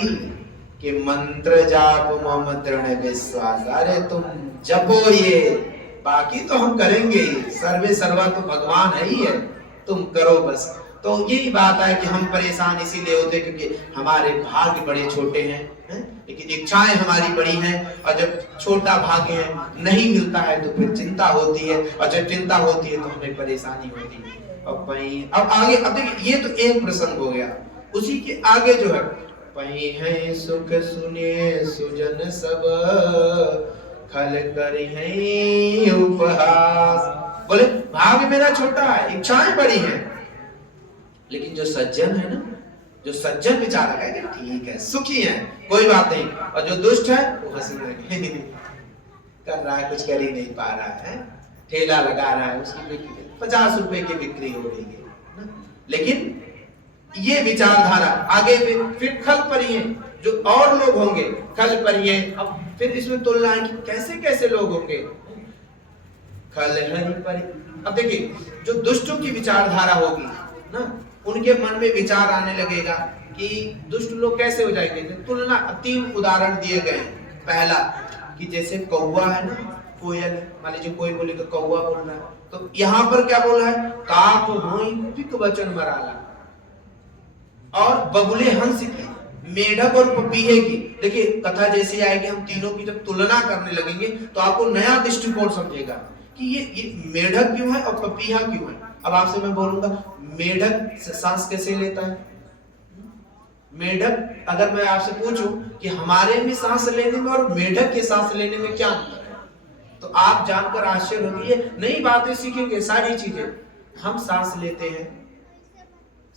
कि मंत्र जाप मम दृढ़ विश्वास, अरे तुम जपो ये, बाकी तो हम करेंगे ही, सर्वे सर्वा तो भगवान है ही है, तुम करो बस। तो यही बात है कि हम परेशान इसीलिए होते क्योंकि हमारे भाग्य बड़े छोटे हैं, लेकिन इच्छाएं हमारी बड़ी हैं, और जब छोटा भाग्य है नहीं मिलता है तो फिर चिंता होती है, और जब चिंता होती है तो हमें परेशानी होती है। अब आगे, अब देखिए ये तो एक प्रसंग हो गया, उसी के आगे जो है पही है सुख सुने सुजन सब खल कर है उपहास। बोले भाग्य मेरा छोटा है, इच्छाएं बड़ी हैं, लेकिन जो सज्जन है ना, जो सज्जन विचारक है कि ठीक है, सुखी है, कोई बात नहीं, और जो दुष्ट है वो हंसी लगे कर रहा है, कुछ कर ही नहीं पा रहा है, ठेला लगा रहा है, उसकी 50 रुपए की बिक्री हो रही है। लेकिन ये विचारधारा आगे फिर खल परिये, जो और लोग होंगे खल परिये, अब फिर इसमें तुलना है कि कैसे कैसे लोग होंगे, खल हरि परिये। अब देखिए जो दुष्टों की विचारधारा होगी ना, उनके मन में विचार आने लगेगा कि दुष्ट लोग कैसे हो जाएंगे। तुलना 3 उदाहरण दिए गए। पहला कि जैसे कौवा है ना, कोयल, मान लीजिए कोई बोलेगा कौवा बोल रहा है, तो यहाँ पर क्या बोल रहा है, काक होई पिक वचन मराला, और बगुले हंस की, मेढक और पपीहे की। देखिए कथा जैसी आएगी, हम तीनों की जब तुलना करने लगेंगे तो आपको नया दृष्टिकोण समझेगा कि ये मेढक क्यों है और पपीहा क्यों है। अब आपसे मैं बोलूंगा मेढक सांस कैसे लेता है। मेढक, अगर मैं आपसे पूछूं कि हमारे में सांस लेने में और मेढक के सांस लेने में क्या अंतर है, तो आप जानकर आश्चर्य होंगे, नई बातें सीखेंगे, सारी चीजें। हम सांस लेते हैं,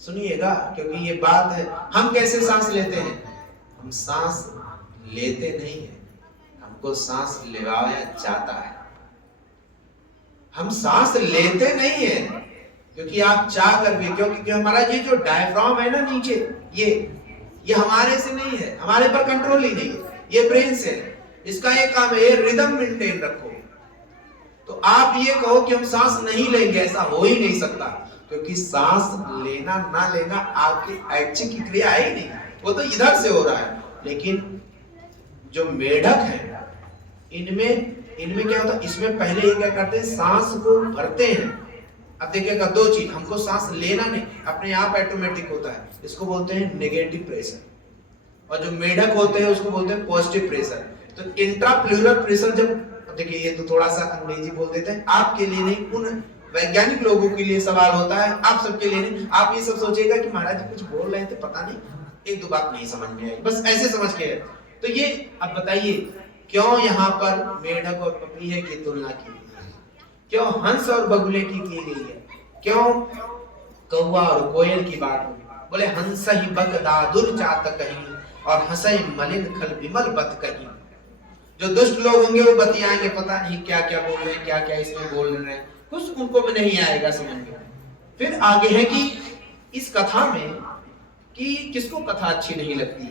सुनिएगा क्योंकि ये बात है, हम कैसे सांस लेते हैं, हम सांस लेते नहीं है, हमको सांस लेवाया जाता है। हम सांस लेते नहीं है क्योंकि आप चाह कर भी, क्योंकि हमारा ये जो डायफ्राम है ना नीचे, ये हमारे से नहीं है, हमारे पर कंट्रोल ही नहीं है, ये ब्रेन से है। इसका एक काम है, रिदम मेंटेन रखो। तो आप ये कहो कि हम सांस नहीं लेंगे, ऐसा हो ही नहीं सकता, क्योंकि सांस लेना ना लेना आपकी ऐच्छिक की क्रिया है ही नहीं, वो तो इधर से हो रहा है। लेकिन जो मेढक है, इनमें क्या होता है, इसमें पहले ये क्या करते हैं, सांस को भरते हैं। अब देखिएगा 2 चीज, हमको सांस लेना नहीं, अपने आप ऑटोमेटिक होता है, इसको बोलते हैं नेगेटिव प्रेशर, और जो मेढक होते हैं उसको बोलते हैं पॉजिटिव प्रेशर। तो इंट्राप्लूरल प्रेशर, जब देखिए ये तो थोड़ा सा अंग्रेजी बोल देते हैं, आपके लिए नहीं, उन वैज्ञानिक लोगों के लिए सवाल होता है, आप सबके लिए नहीं। आप ये सब सोचेगा कि महाराज जी कुछ बोल रहे थे, पता नहीं 1-2 बात नहीं समझ में आई, बस ऐसे समझ के। तो ये अब बताइए क्यों यहाँ पर मेढक और पपीहे की तुलना की गई है, क्यों हंस और बगुले की गई है, क्यों कौवा और कोयल की बात होगी। बोले हंस ही बग दादुर चात कहीं, और हंसई मलिन खल विमल बत कहीं। जो दुष्ट लोग होंगे वो बतियाएंगे, पता नहीं क्या क्या बोल रहे हैं, क्या क्या इसमें बोल रहे हैं, कुछ उनको भी नहीं आएगा समझ में। फिर आगे है कि इस कथा में कि किसको कथा अच्छी नहीं लगती,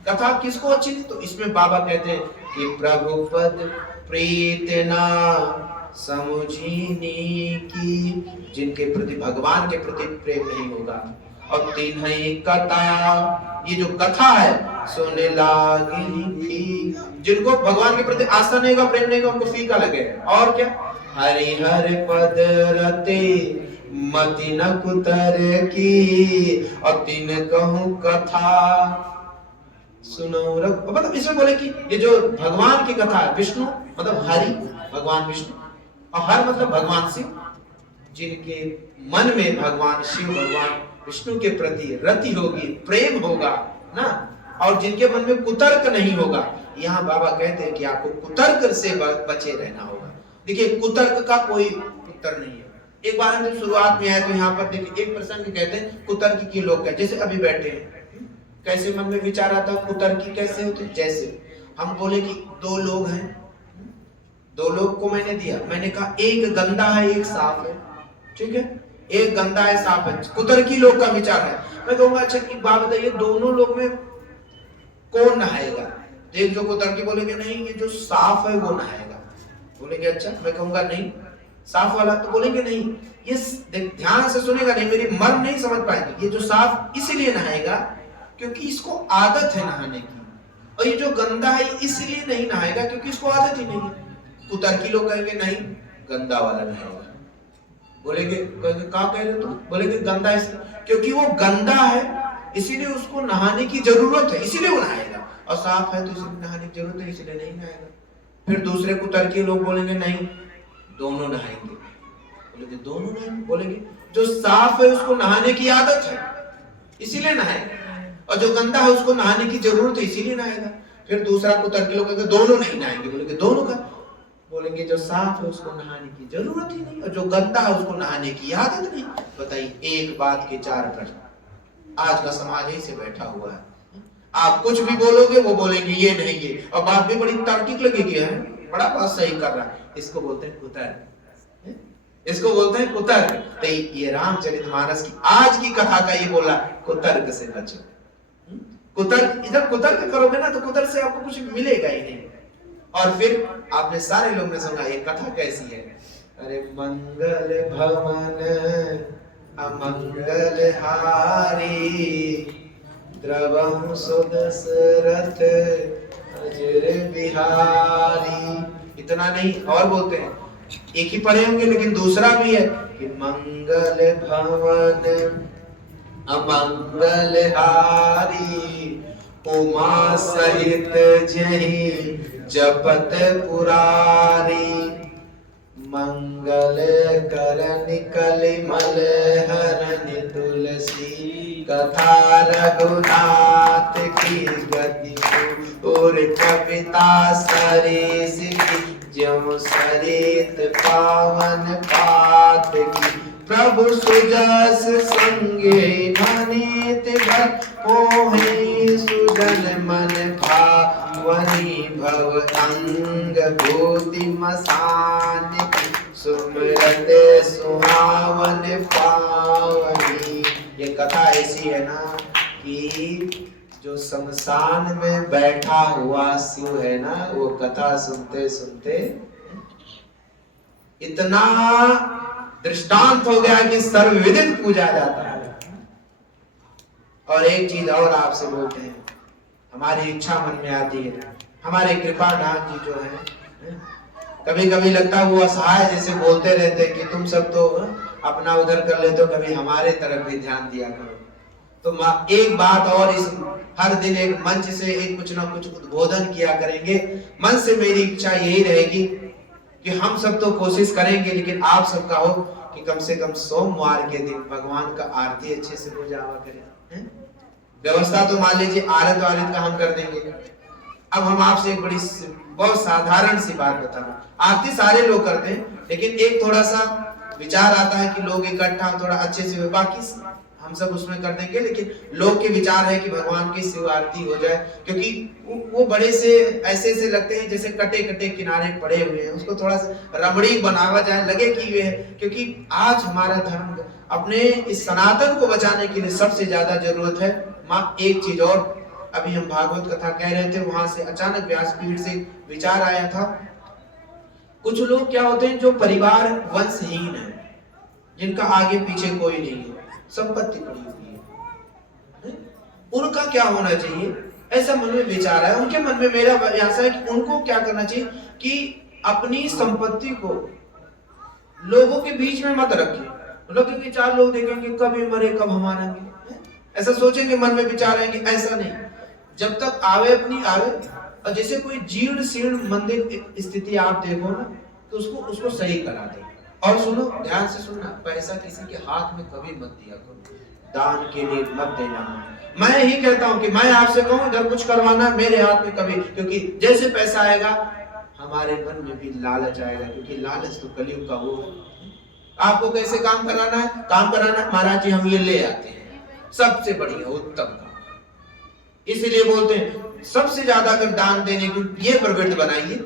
कथा किसको अच्छी नहीं, तो इसमें बाबा कहते हैं कि प्रभु पद प्रीत ना समुझीनी की, जिनके प्रति, भगवान के प्रति प्रेम नहीं होगा। और 3 है कथा, ये जो कथा है सुने लागी थी, जिनको भगवान के प्रति आस्था नहीं होगा, प्रेम नहीं होगा, उनको फीका लगेगा। और क्या, हरि हर पद रते मति न कुतर की, और 3 कहूं कथा सुनो। मतलब इसमें बोले कि ये जो भगवान की कथा है, विष्णु मतलब हरि, भगवान विष्णु, और हर मतलब भगवान शिव, जिनके मन में भगवान शिव, भगवान विष्णु के प्रति रति होगी, प्रेम होगा ना, और जिनके मन में कुतर्क नहीं होगा। यहाँ बाबा कहते हैं कि आपको कुतर्क से बचे रहना होगा। देखिए कुतर्क का कोई उत्तर नहीं है। एक बार हम जब शुरुआत में आए तो यहाँ पर देखिए एक प्रसंग कहते हैं कुतर्क की लोग, जैसे अभी बैठे हैं, कैसे मन में विचार आता है, कुतर्की कैसे होते। जैसे हम बोले कि 2 लोग हैं, 2 लोग को मैंने दिया, मैंने कहा एक गंदा है एक साफ है, ठीक है, एक गंदा है साफ है, कुतर्की लोग का विचार है। मैं कहूंगा अच्छा एक बात बताइए, दोनों लोग में कौन नहाएगा। तो एक जो कुतर्की बोलेंगे नहीं ये जो साफ है वो नहाएगा, बोलेंगे अच्छा। मैं कहूंगा नहीं, साफ वाला, तो बोलेंगे नहीं, ये ध्यान से सुनेगा नहीं, मेरी मर्म नहीं समझ पाएंगे। ये जो साफ इसलिए नहाएगा क्योंकि इसको आदत है नहाने की, और ये जो गंदा है इसलिए नहीं नहाएगा क्योंकि इसको आदत ही नहीं है। कुतर्की लोग कहेंगे नहीं, गंदा वाला नहाएगा। बोलेंगे क्या कह रहे हो तुम? बोलेंगे गंदा इसलिए क्योंकि वो गंदा है, इसीलिए उसको नहाने की जरूरत है, इसीलिए वो नहाएगा, और साफ है तो इसलिए नहाने की जरूरत है, इसलिए नहीं नहाएगा। फिर दूसरे कुतर्की लोग बोलेंगे नहीं, दोनों नहाएंगे। बोलेंगे दोनों नहाएंगे? बोलेंगे जो साफ है उसको नहाने की आदत है इसीलिए नहाएगा, और जो गंदा है उसको नहाने की जरूरत है इसीलिए नहाएगा। फिर दूसरा कुतर्की लोग कहेंगे दोनों नहीं नहाएंगे। बोलेंगे दोनों का? बोलेंगे जो साफ है उसको नहाने की जरूरत ही नहीं, और जो गंदा है उसको नहाने की आदत नहीं। बताइए, एक बात के चार प्रश्न। आज का समाज ही से बैठा हुआ है, आप कुछ भी बोलोगे वो बोलेंगे ये नहीं ये, और बात भी बड़ी तार्किक लगेगी, है बड़ा बात सही कर रहा है। इसको बोलते हैं कुतर्क, इसको बोलते हैं कुतर्क। तो ये रामचरितमानस की आज की कथा का ये बोला, कुतर्क से बचो। कुतर्क, इधर कुतर्क करोगे ना तो कुतर्क से आपको कुछ मिलेगा ही नहीं। और फिर आपने सारे लोग ने सुना ये कथा कैसी है। अरे मंगल भवन अमंगल हारी, द्रवम सुदशरथ अजर बिहारी। इतना नहीं, और बोलते हैं, एक ही पढ़े होंगे लेकिन दूसरा भी है कि मंगल भवन अमंगल हारी, उमा सहित जही जपत पुरारी, मंगल करन कलिमल हरन तुलसी, कथा रघुनाथ की गति और कविता सरिस की, ज्यों सरित पावन पात की, प्रभु सुजस संगे मनित भर, मोहि सुजन मन भावनी, भव अंग भूति मसान की, सुमरत सुहावन पावनी। ये कथा ऐसी है ना कि जो शमशान में बैठा हुआ शिव है ना, वो कथा सुनते सुनते इतना दृष्टांत हो गया कि सर्वविदित पूजा जाता है। और एक चीज और आपसे बोलते हैं, हमारी इच्छा मन में आती है, हमारे कृपानाथ जी जो है, कभी कभी लगता है वो असहाय जैसे बोलते रहते हैं कि तुम सब तो अपना उधर कर लेते हो, कभी हमारे तरफ भी ध्यान दिया करो। तो एक बात और, इस हर दिन एक मंच से एक कुछ ना कुछ उद्बोधन किया करेंगे। मन से मेरी इच्छा यही रहेगी कि हम सब तो कोशिश करेंगे, लेकिन आप सबका हो कि कम से कम सोमवार के दिन भगवान का आरती अच्छे से हो जावा करें। व्यवस्था तो मान लीजिए आरत वारित का हम कर देंगे। अब हम आपसे एक बड़ी बहुत साधारण सी बात बताना, आरती सारे लोग करते हैं, लेकिन एक थोड़ा सा विचार आता है कि लोग इकट्ठा थोड़ा अच्छे से, बाकी हम सब उसमें कर देंगे, लेकिन लोग के विचार है कि भगवान की शिव आरती हो जाए, क्योंकि वो बड़े से ऐसे से लगते हैं जैसे कटे कटे किनारे पड़े हुए हैं, उसको थोड़ा सा रमणीक बनावा जाए, लगे कि वे है। क्योंकि आज हमारा धर्म अपने इस सनातन को बचाने के लिए सबसे ज्यादा जरूरत है। माँ एक चीज और, अभी हम भागवत कथा कह रहे थे, वहां से अचानक व्यासपीठ से विचार आया था, कुछ लोग क्या होते हैं जो परिवार वंशहीन है, जिनका आगे पीछे कोई नहीं है, संपत्ति पड़ी हुई है, उनका क्या होना चाहिए, ऐसा मन में विचार है। उनके मन में मेरा ऐसा है कि उनको क्या करना चाहिए कि अपनी संपत्ति को लोगों के बीच में मत रखें। लोग क्योंकि चार लोग देखेंगे कब ये मरे कब हम आएंगे, ऐसा सोचेंगे, मन में विचार आएंगे। ऐसा नहीं, जब तक आवे अपनी आवे। और जैसे कोई जीर्ण शीर्ण मंदिर स्थिति आप देखो ना, तो उसको सही करा दे। और सुनो, ध्यान से सुनना, पैसा किसी के हाथ में कभी मत दिया करो, दान के लिए मत देना। मैं ही कहता हूं कि मैं आपसे कहूं अगर कुछ करवाना मेरे हाथ में कभी, क्योंकि जैसे पैसा आएगा हमारे मन में भी लालच आएगा, क्योंकि लालच तो कलयुग का वो। आपको कैसे काम कराना है, काम कराना है, महाराज जी हम ये ले आते हैं, सबसे बढ़िया उत्तम काम। इसीलिए बोलते हैं सबसे ज्यादा अगर दान देने की ये प्रवृत्ति बनाइए,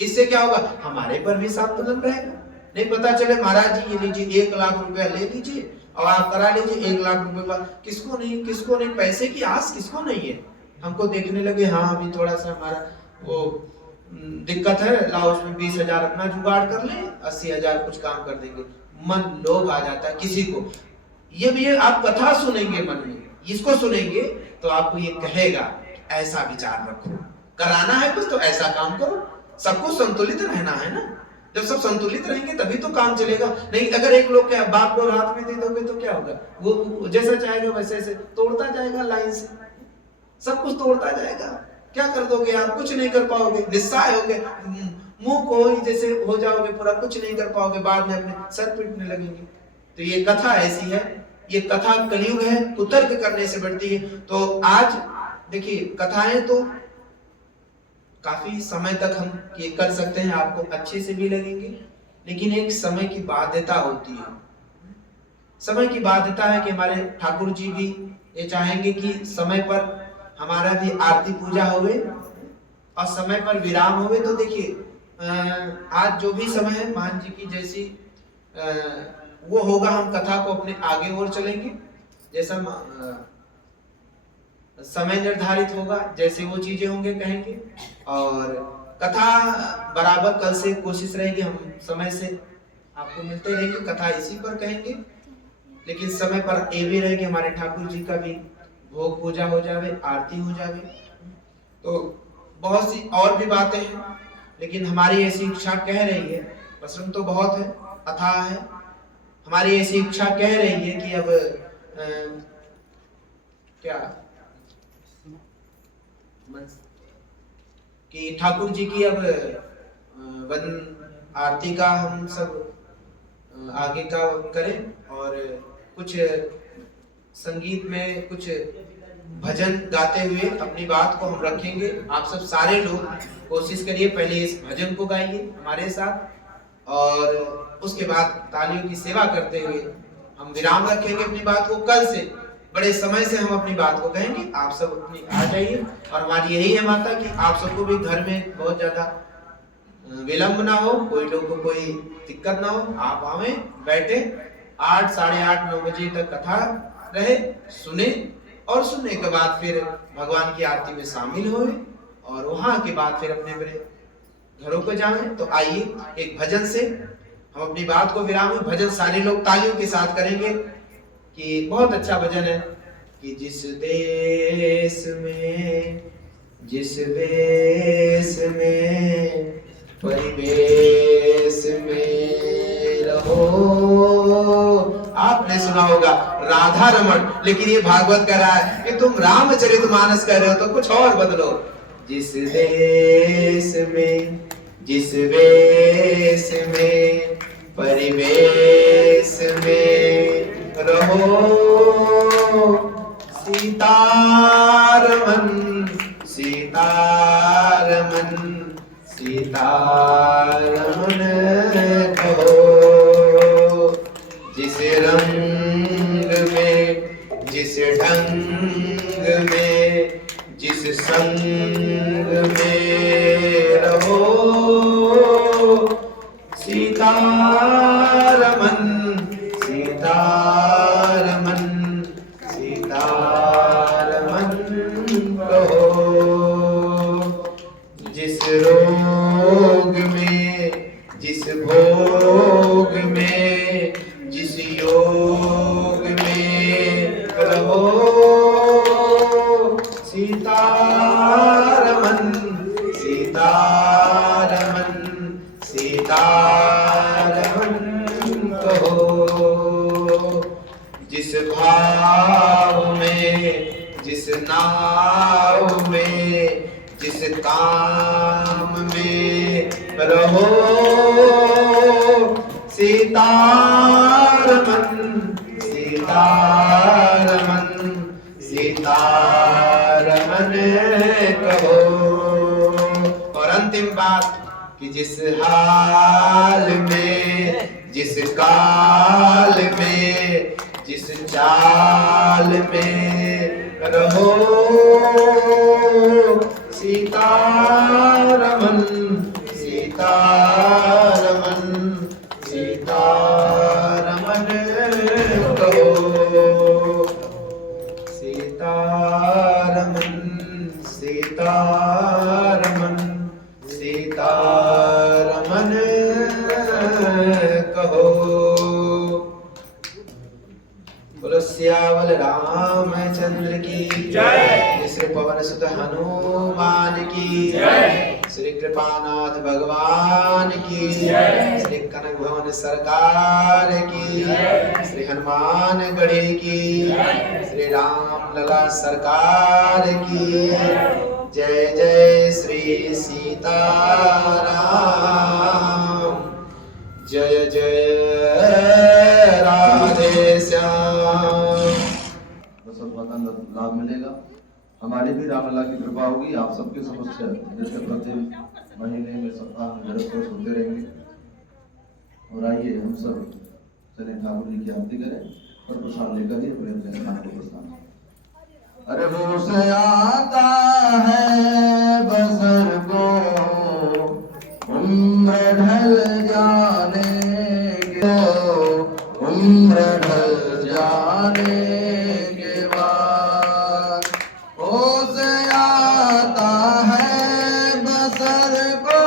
इससे क्या होगा, हमारे पर भी संतुलन रहेगा। नहीं पता चले महाराज जी ये लीजिए 1 लाख रुपया ले लीजिए और आप करा लीजिए 1 लाख रुपए का, किसको नहीं पैसे की आस किसको नहीं है। हमको देखने लगे हाँ अभी थोड़ा सा हमारा वो दिक्कत है, लाओ उसमें 20,000 अपना जुगाड़ कर ले, 80,000 कुछ काम कर देंगे। मन लोभ आ जाता है किसी को। ये आप कथा सुनेंगे, मन में इसको सुनेंगे तो आपको ये कहेगा ऐसा विचार रखो, कराना है कुछ तो ऐसा काम करो। सबको संतुलित रहना है ना, जब सब संतुलित रहेंगे तभी तो काम चलेगा। नहीं अगर एक लोग क्या बाप लोग हाथ में दे दोगे तो क्या होगा, वो जैसा चाहेगा वैसे ऐसे तोड़ता जाएगा, लाइन से सब कुछ तोड़ता जाएगा। क्या कर दोगे आप, कुछ नहीं कर पाओगे, निस्सहाय होगे, मुंह को ही जैसे हो जाओगे पूरा, कुछ नहीं कर पाओगे, बाद में अपने सर पीटने लगेंगे। तो ये कथा ऐसी है, ये कथा कलयुग है, कुतर्क करने से बढ़ती है। तो आज देखिए कथाएं तो काफी समय तक हम ये कर सकते हैं, आपको अच्छे से भी लगेंगे, लेकिन एक समय की बाध्यता होती है। समय की बाध्यता है कि हमारे ठाकुर जी भी ये चाहेंगे कि समय पर हमारा भी आरती पूजा होवे और समय पर विराम होवे। तो देखिए आज जो भी समय है महान जी की जैसी वो होगा, हम कथा को अपने आगे और चलेंगे, जैसा समय निर्धारित होगा, जैसे वो चीजें होंगे कहेंगे। और कथा बराबर कल से कोशिश रहेगी, हम समय से आपको मिलते रहेंगे, कथा इसी पर कहेंगे, लेकिन समय पर ये भी रहेगी हमारे ठाकुर जी का भी भोग पूजा हो जावे, आरती हो जावे। तो बहुत सी और भी बातें हैं, लेकिन हमारी ऐसी इच्छा कह रही है, प्रश्न तो बहुत है, अथाह है, हमारी ऐसी इच्छा कह रही है कि अब क्या कि ठाकुर जी की अब वन आरती का हम सब आगे का करें, और कुछ संगीत में कुछ भजन गाते हुए अपनी बात को हम रखेंगे। आप सब सारे लोग कोशिश करिए, पहले इस भजन को गाइए हमारे साथ, और उसके बाद तालियों की सेवा करते हुए हम विराम रखेंगे अपनी बात को। कल से बड़े समय से हम अपनी बात को कहेंगे, आप सब अपनी आ जाइए। और हमारी यही है माता कि आप सबको भी घर में बहुत ज्यादा विलंब ना हो, कोई लोग को कोई दिक्कत ना हो, आप आवे बैठे 8, साढ़े 8, 9 बजे तक कथा रहे, सुने, और सुनने के बाद फिर भगवान की आरती में शामिल होए, और वहां के बाद फिर अपने अपने घरों को जाए। तो आइए एक भजन से हम अपनी बात को विराम। भजन सारे लोग तालियों के साथ करेंगे कि बहुत अच्छा भजन है कि जिस देश में, जिस वेश में, परिवेश में रहो। आपने सुना होगा राधा रमन, लेकिन ये भागवत कह रहा है कि तुम रामचरितमानस कर रहे हो तो कुछ और बदलो। जिस देश में, जिस वेश में, परिवेश में रहो। सीतारमन, सीतारमन, सीतारमन कहो। जिस रंग में, जिस ढंग में, जिस संग में रहो। सीतारमन, सीतारमन, सीतारमन कहो। जिस रोग में, जिस भोग में, जिस योग में रहो। सीतारमन, सीतारमन, सीतारमन कहो। जिस भाव में, जिस नाव में, जिस काम में रहो। सीतारमन, सीतारमन, सीतारमन कहो। और अंतिम बात कि जिस हाल में, जिस काल में, जिस चाल में रहो। सीतारमन, सीतारमन, सीतारमन कहो। सीतारमन, सीतारमन, सीतारमन सियावल रामचंद्र की जय। श्री पवन सुत हनुमान की जय। श्री कृपानाथ भगवान की जय। श्री कनक भवन सरकार की जय। श्री हनुमान गढ़ी की जय। श्री राम लला सरकार की जय। जय श्री सीताराम जय जय राधे श्याम। का लाभ मिलेगा। हमारी भी रामलला की कृपा होगी। आप सबके समक्ष जैसे प्रति महीने में सप्ताह में घर पर सुनते रहेंगे। और आइए हम सब चले ठाकुर जी की आरती करें और प्रसाद लेकर ही अपने अपने स्थान को प्रस्थान। अरे वो से आता है बसर को उम्र ढल जाने के, उम्र ढल जाने के बाद हो से आता है बसर को,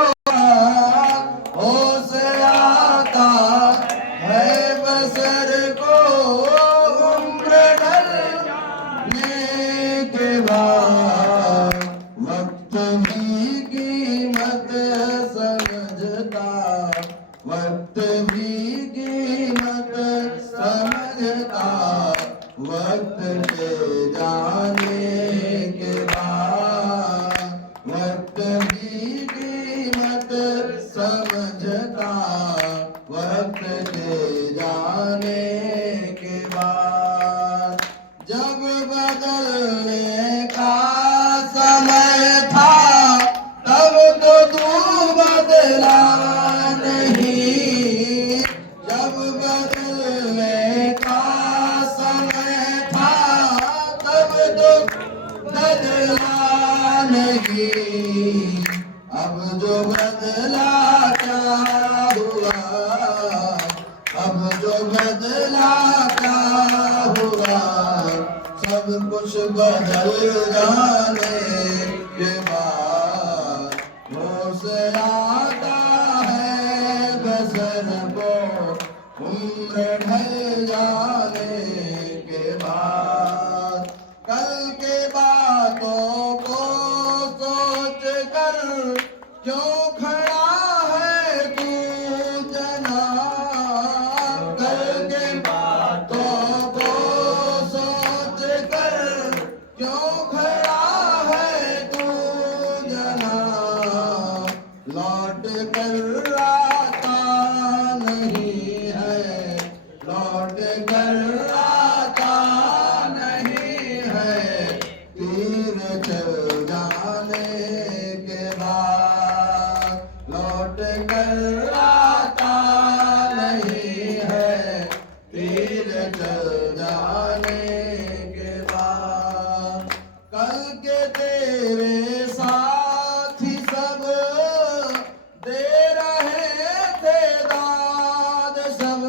हो से आता है बसर को उम्र ढलने के बाद वक्त भी कीमत समझता, वक्त भी कीमत समझता, वक्त के जाने के बाद वक्त भी कीमत समझता, वक्त के जाने के बाद जब बदलने का समय था तब तो तू बदला नहीं, जब बदलने का समय था तब तो बदला नहीं। अब जो बदला क्या हुआ, अब जो बदला क्या हुआ, सब कुछ बदल जाने के बाद हो से आता है बसर को उम्र ढल जाने के बाद। कल के बातों को सोच कर क्यों खड़ा है तू जना, कल के बातों को सोच कर क्यों खड़ा है तू जना, लौट कर आता नहीं है, लौट कर आता नहीं है, तीर चल जाने के बाद लौट कर आता नहीं है, तीर चल जाने के बाद। कल के तेरे साथी सब दे रहे थे दाद सब,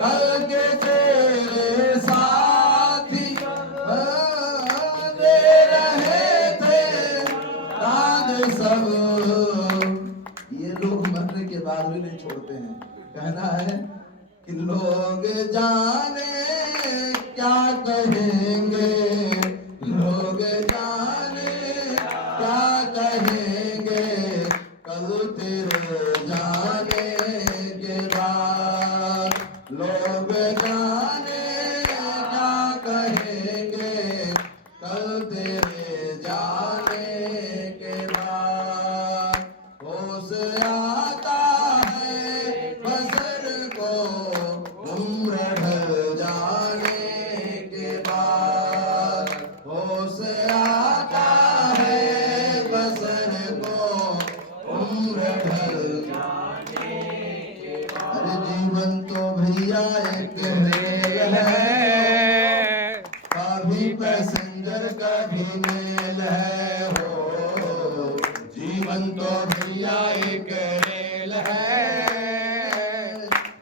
कल के तेरे साथी दे रहे थे दाद सब। ये लोग मरने के बाद भी नहीं छोड़ते हैं। कहना है कि लोग जाने क्या कहेंगे, लोग जाने क्या कहेंगे, कल तेरे जाने के बाद लोग जाने क्या कहेंगे, कल तेरे जाने के बाद होश आता है बसर को उम्र ढल जाने के बाद, होश आता है बसर को उम्र ढल जाने के बाद। अरे जीवन तो भैया एक रेल है, कभी पैसेंजर कभी मेल है हो, जीवन तो भैया एक रेल है,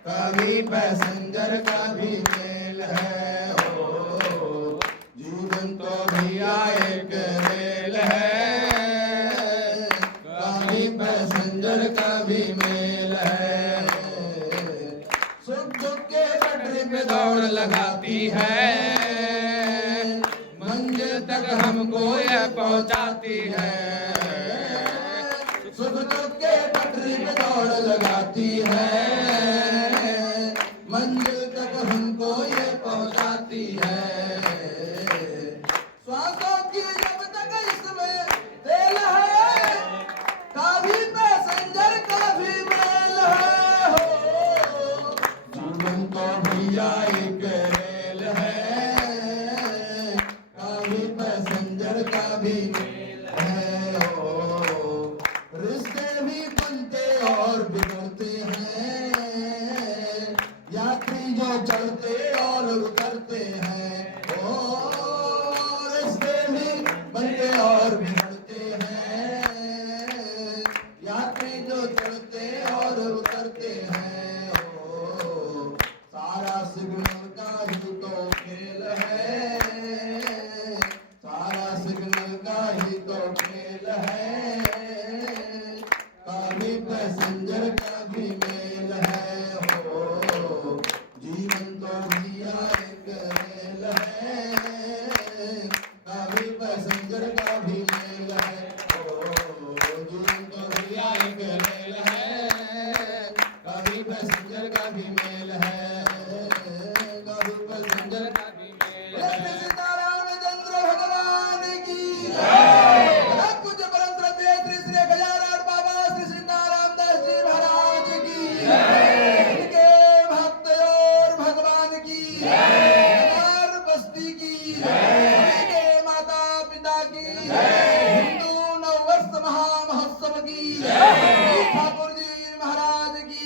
कभी पैसेंजर कभी मेल है हो, जीवन तो भैया एक रेल है, कभी पैसेंजर कभी मेल है। सुख दुख के पटरी पे दौड़ लगाती है, मंजिल तक हमको यह पहुंचाती है। सुख दुख के पटरी पे दौड़ लगाती है, मंजिल तक हमको ये पहुंचाती है। श्वासों की जब तक इसमें तेल है, कभी पैसेंजर कभी मेल है। हो जीवन तो भैया एक रेल है, कभी पैसेंजर कभी मेल है। हो रिश्ते भी बनते और बिगड़ते हैं, यात्री जो चढ़ते और उतरते हैं। ओ रिश्ते भी बनते और बिगड़ते हैं, यात्री जो चढ़ते और उतरते हैं। ओ सारा सिग्नल का ही तो खेल है, सारा सिग्नल का ही तो खेल है, कभी पैसेंजर कभी मेल है। हो जीवन तो भैया एक रेल है, कभी पैसेंजर कभी मेल है। हो जीवन तो भैया एक रेल है, कभी पैसेंजर कभी मेल है, कभी पैसेंजर कभी मेल है। सीतारामचंद्र भगवान की पूज्य परम श्रद्धेय श्री श्री गजानन बाबा श्री सीतारामदास जी महाराज की इनके भक्त और भगवान की नगर बस्ती की इनके माता पिता की हिंदू नववर्ष महामहोत्सव की ठाकुर जी महाराज की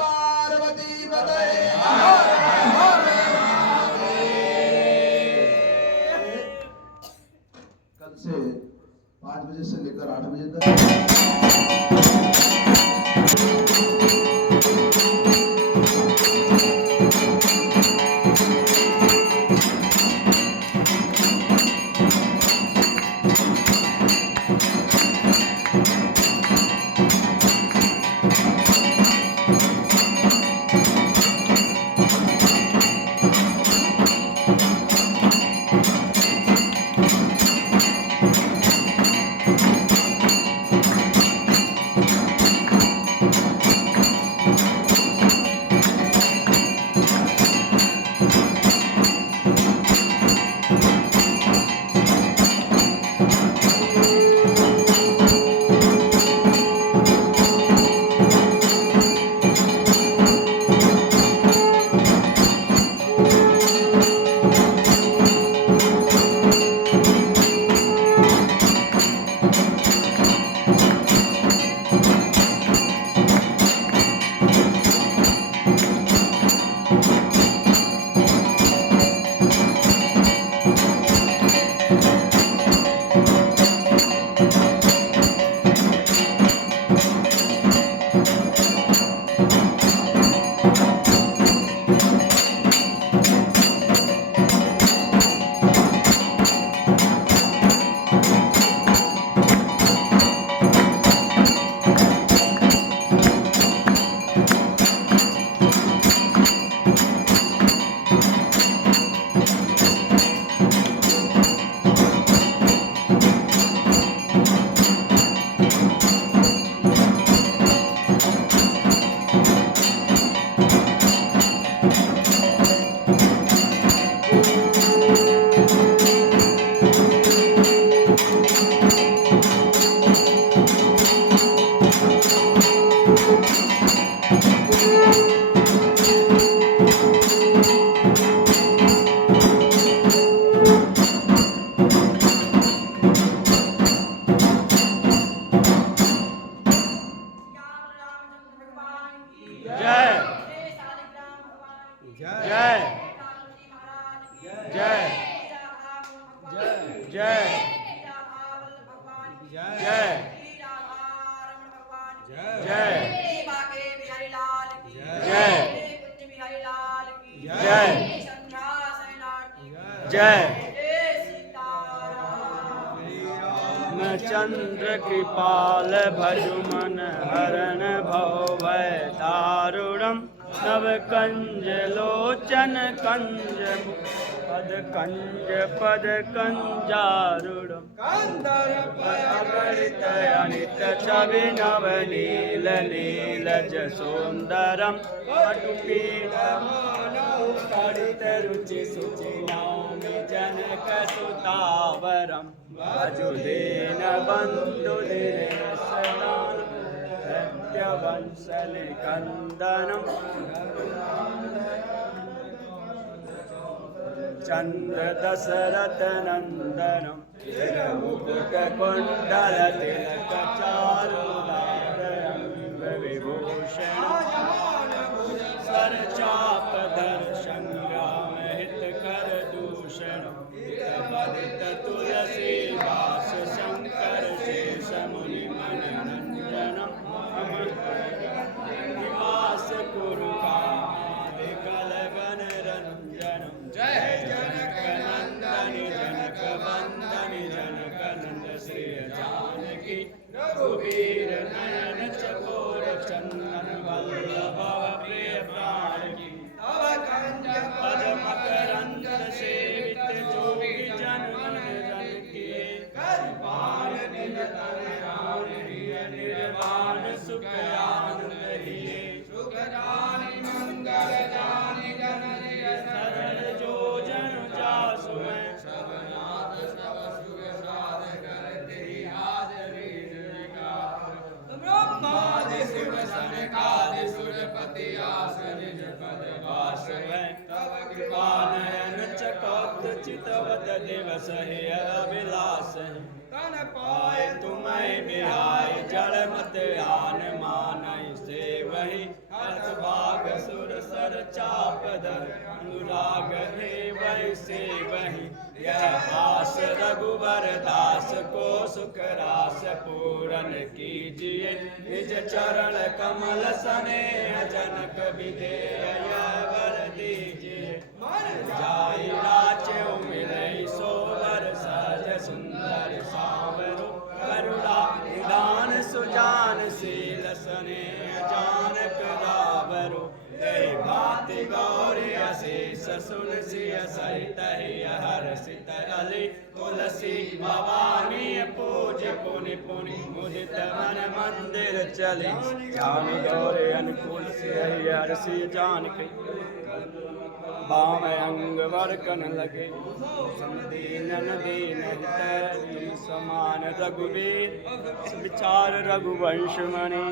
पार्वती पते। कल से 5 बजे से लेकर 8 बजे तक मैं चंद्र कृपाल भजु मन हरण भव भय दारुणम नव कंज लोचन कंज पद कंज पद कंजारूढ़ अगणित अनित छवि नव नील नीलज सुंदरम कटित रुचि सुचि नामि जनक सुतावरम वाजुदेन बंधु दिनेशदान सत्यवंश निकंदनम चंद्र दशरथ नंदनम मुकुट कुंडल तिलक चारुलादरम विभूषण सर चाप धर संग्राम हित कर दूषण बलित तुलसी दास शंकर शेष मुनि मनोरंजनम निवास कुरु कामादि कलगन रंजनम जय जनक नंदन जनक वंदन जनक नंद श्री जानकी रघुवीर नयन चकोर चंदन वल्लभ प्रिय प्राणकी तव कंज पद मकरंद सेवित जोगी जन मन जन के कृपाल निरतन निर्वाण सुख आनंद हिये सुख जानि मंगल जानि जननी सरल जो जन जासु हैं सबनाथ सब सुख साध करते हाजरी ब्रह्मादि शिव सनकादि सुरपति आसन निज पद वास है तव कृपा नयन चकोत चितवत दिवस है अभिलाष है तन पाए तुम्हें बिहाय जड़ मत आन मानई से वही अर्थ बाग सुर सर चाप धर अनुराग है वही से वही यह आस रघुवर दास को सुख रास पूरन कीजिए निज चरण कमल सनेह जनक विधेय वर दीजिए मन जाई राचो मिले सोवर सहज सुंदर सावरो करुणा निदान सुजान शील स्नेह जानक रावरो भाति गौरी अशेष सुन सिय सहित हर सित अली तुलसी भवानी पूज पुनि पुनि मुदित मन मंदिर चले जान गौरी अनुकूल से हर सिय जानकी बाम अंग वर्कन लगे समदीन दीन हित समान रघुवीर विचार रघुवंश मणि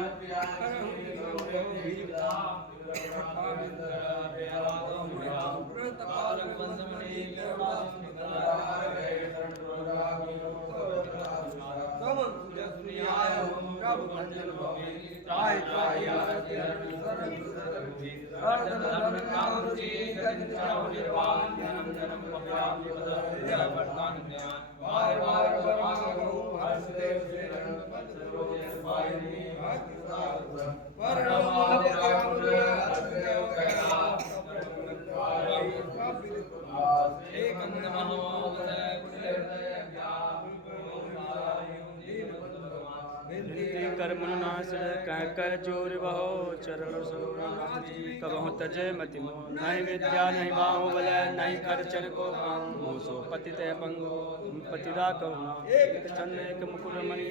कर मुनास कह कर जोर बहो चरण सरोनाथ कबहु तजय मति मोह नहीं विद्या नहीं बाहुबल नहीं खर्चन को काम सो पति तय पंगो पतिरा करुणा एक चंद एक मुकुर मणि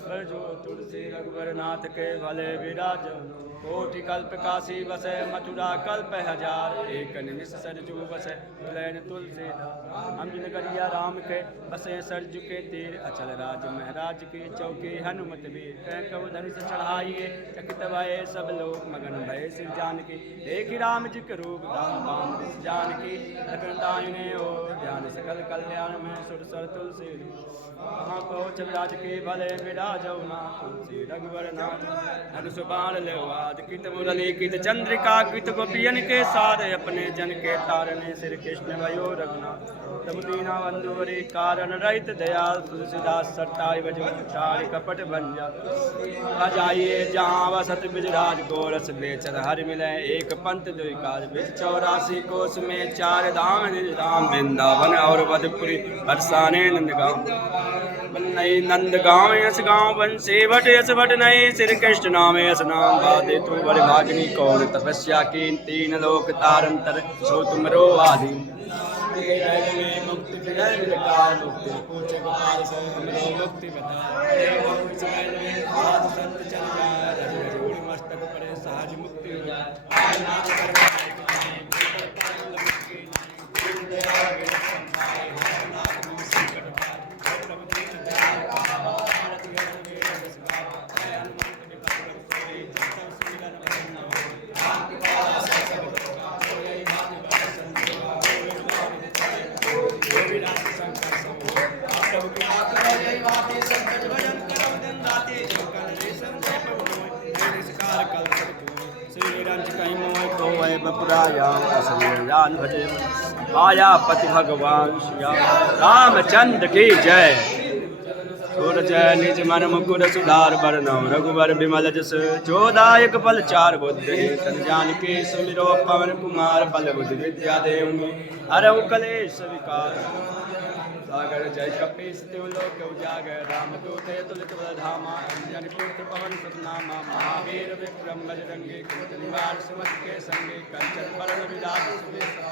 पर जो तुलसी रघुवर नाथ के भले विराज कोटि कल्प काशी बसे मथुरा कल्प हजार एक निमिष सरजू बसे लैन तुलसी हम जिन करिया राम के बसे सरजू के तीर अचल राज महाराज की चौकी हनुमत वीर कब धनुष चढ़ाइए चकित भये सब लोग मगन भये सिर जानकी देखी राम जी के रूप दाम बाम जानकी लखन दाहिने ओ ध्यान सकल कल्याण में सुर सर तुलसी वहाँ को राज के भले विराजो ना तुलसी रघुवर नाथ धनुष बाण ले आज कित मुरली कित चंद्रिका कित गोपियन के सारे अपने जन के तारने श्री कृष्ण भयो रघुनाथ तब दीना बंधुवरी कारण रहित दयाल तुलसीदास सत्ताई बजो चारि कपट भंजा जाइए जहाँ वसत बिजराज गोरस बेचर हर मिले एक पंथ दुई काज बिज 84 कोस में 4 धाम निज धाम वृंदावन और मधुपुरी बरसाने नंदगांव नई नंदगांव यस गांव बंसी भट यस भट नहीं श्री कृष्ण नाम यस नाम बादे तू बड़े भागनी कौन तपस्या की 3 लोक तारंतर सो तुमरो आदि में मुक्ति विजय निरकार मुक्ति पूछे गोपाल से हमरो मुक्ति बता साधु संत चल जाए रजूड़ मस्तक परे सहज मुक्ति हो जाए मायापति भगवान श्री रामचंद्र की जय। सूरज निज मन मुकुर सुधार बरनौ रघुबर बिमल जस जोदायक फल 4 बुद्धि तन जानकी सुमिरो पवन कुमार बल बुद्धि विद्या देव हरऊ कलेश विकार सागर जय कपीस तिवलोक उजागर रामदूत तुलित बलधामा अंजन पुत्र पवन सुतनामा महावीर विक्रम बजरंगी कुंजन निवार सुमति के संगे कंचन वरण विराज सुबेसा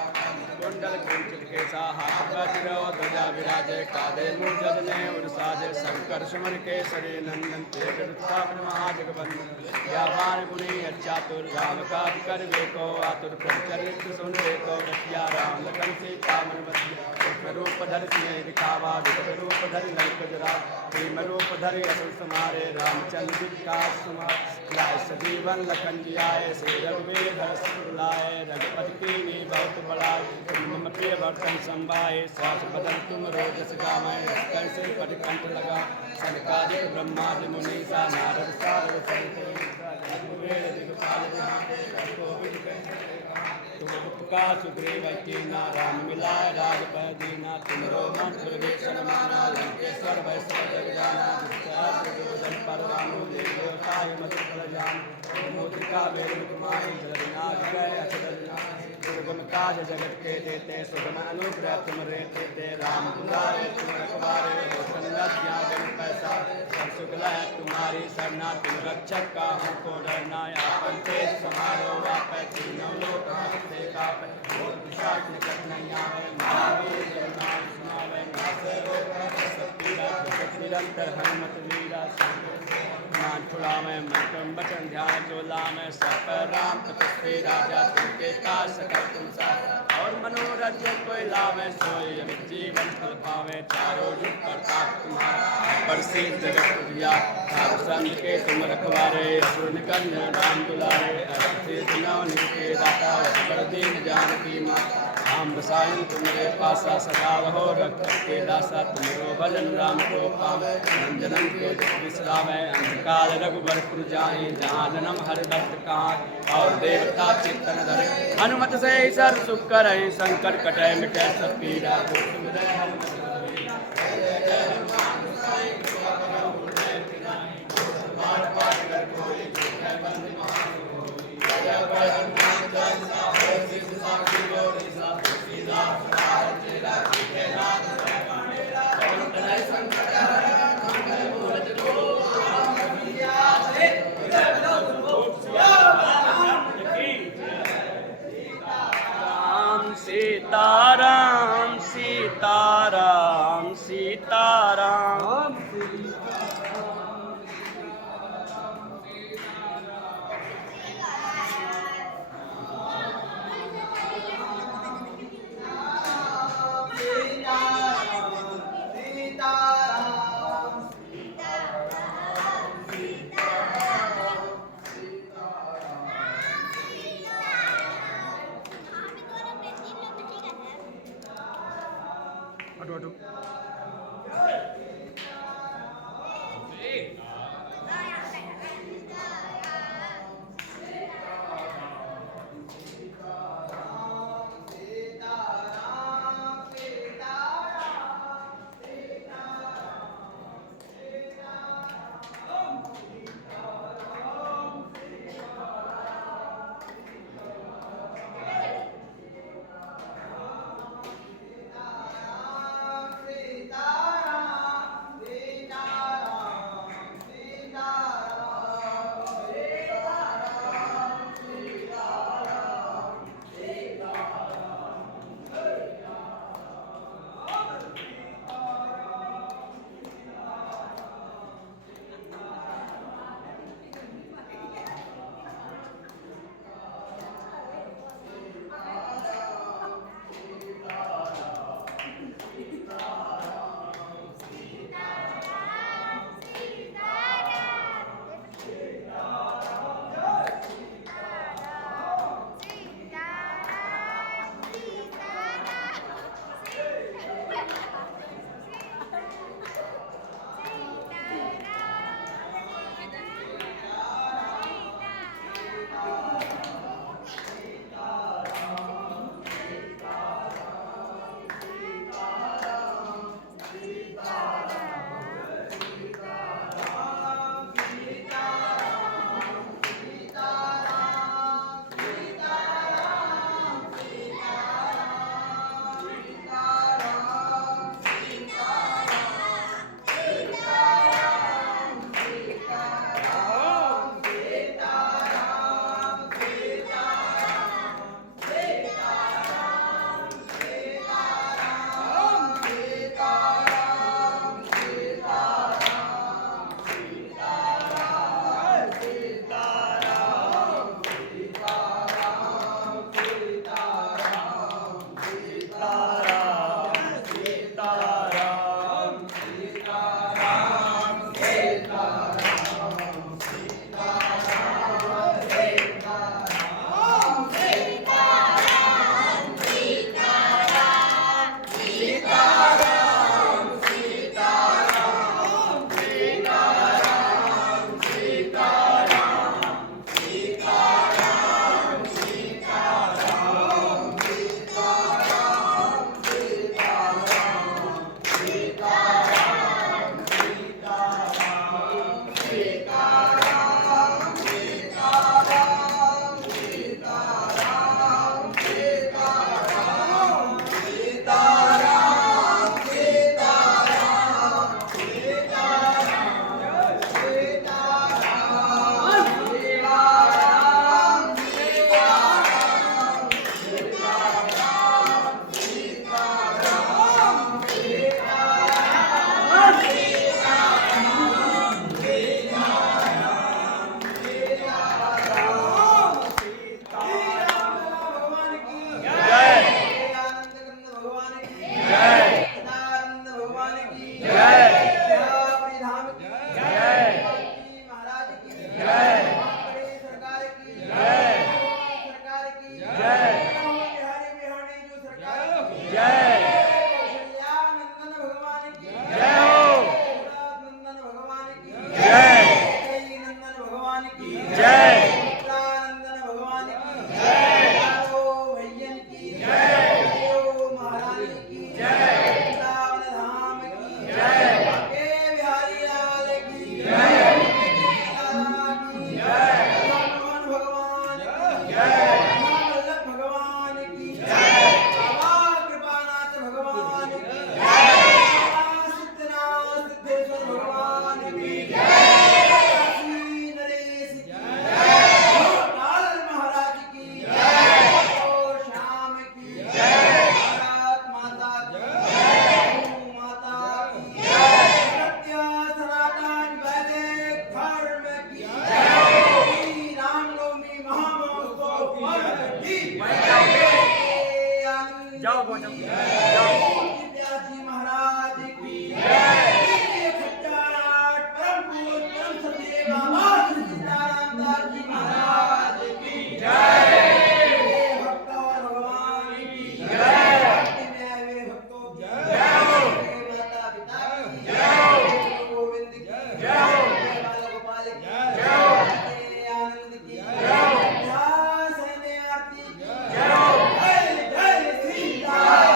कुंडल कुंचित केसा हाथ वज्र ध्वजा विराजे कांधे मूंज जने उरसाजे शंकर सुमन केसरी नंदन तेज उत्थापन महाजगवंदन व्यापार गुणी अचातुर राम काज कर वेको आतुर प्रचरित सुन वेको रसिया राम लखन सीता मन बसिया रूप धरि दिखावा विकट रूप धरि लंक जरा प्रेम रूप धरि असल समारे रामचंद्र जी का सुमार लाए सजीवन लखन जी आए श्री रघुवीर हर्ष लाए रघुपति की बहुत बड़ाई मम प्रिय भक्तन संभाए सास बदन तुम रोजस गावे कैसे पटकंठ लगा सनकादिक ब्रह्मादि मुनि सा नारद सारद सहित रघुवीर दिगपाल तुम उपका सुग्रीव की नारायण मिलाए राजपय दीना तुमरो मन सुरवेशन माना लंकेश्वर वैष्णव जग जाना दुर्योधन पर रामो देवताय मधुर फल जान मोतिका वेद कुमारी जगन्नाथ गए अचरज दुर्गम काज जगत के देते सुगम अनुग्रह तुम रहते थे राम दुलारे तुम रखवारे रोशन ज्ञान पैसा सब सुगल है तुम्हारी सरना तुम रक्षक का हमको डरना आपन तेज समारो आप तीनों लोक हंसते का बहुत विशाल निकट नहीं आवे महावीर जगन्नाथ सुनावे नासे रोग सब पीड़ा जगत निरंतर हनुमत वीरा मान छुड़ावे मंत्रम बचन ध्यान चोला में सब पर राम तपस्वी राजा तुमके काज सकल तुम सा और मनोरथ कोई लावे सोई अमित जीवन फल पावे चारों युग प्रताप तुम्हारा प्रसिद्ध जगत पुरिया साधु संत के तुम रखवारे असुर निकंदन राम दुलारे असित नव निके दाता पर दीन जानकी माँ राम बसायन तुम्हारे पासा सदा रहो रक्षक के दासा तुमरो भजन राम को पावे नंदनन को विश्रामे अंधकाल रघुबर पुर जाहि जहाँ जन्म हर भक्त कहाँ और देवता चित्तन धरे हनुमत से सर सुख करहि संकट कटै मिटै सब पीड़ा सीताराम सीताराम सीताराम जाओ पहुंचो जाओ। व्यास जी महाराज की जय। सच्चाराट परम पूज्य परम सत्य बाबा श्री सीताराम दास जी महाराज की जय। भक्त और भगवान की जय। भक्ति में आए हुए भक्तों की जय। माता पिता की जय। गोविंद की जय। बाल गोपाल की जय। आनंद की जय। ध्यास है आरती की जय। जय सीताराम।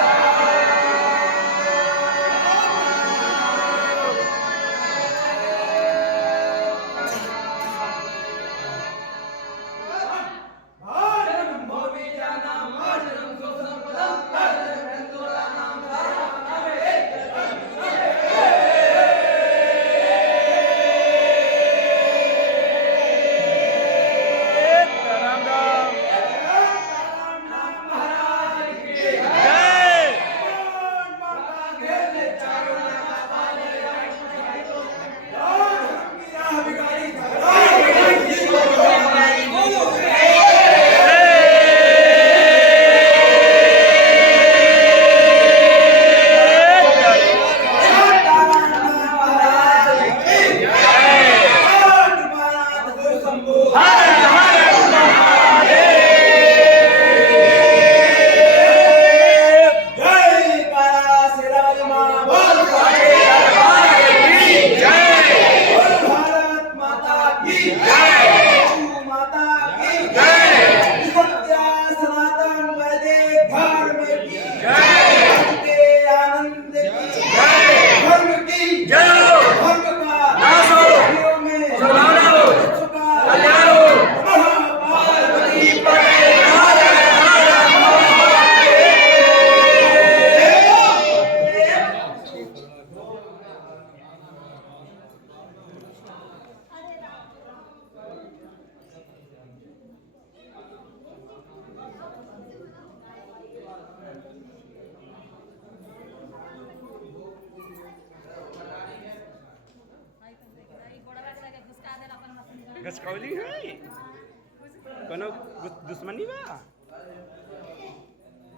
घसकौली है कोनो दुश्मनी बा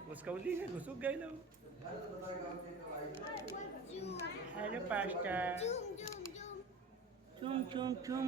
घसकौली है घुसुक गए लोग। हेलो पास्टर चुम चुम चुम।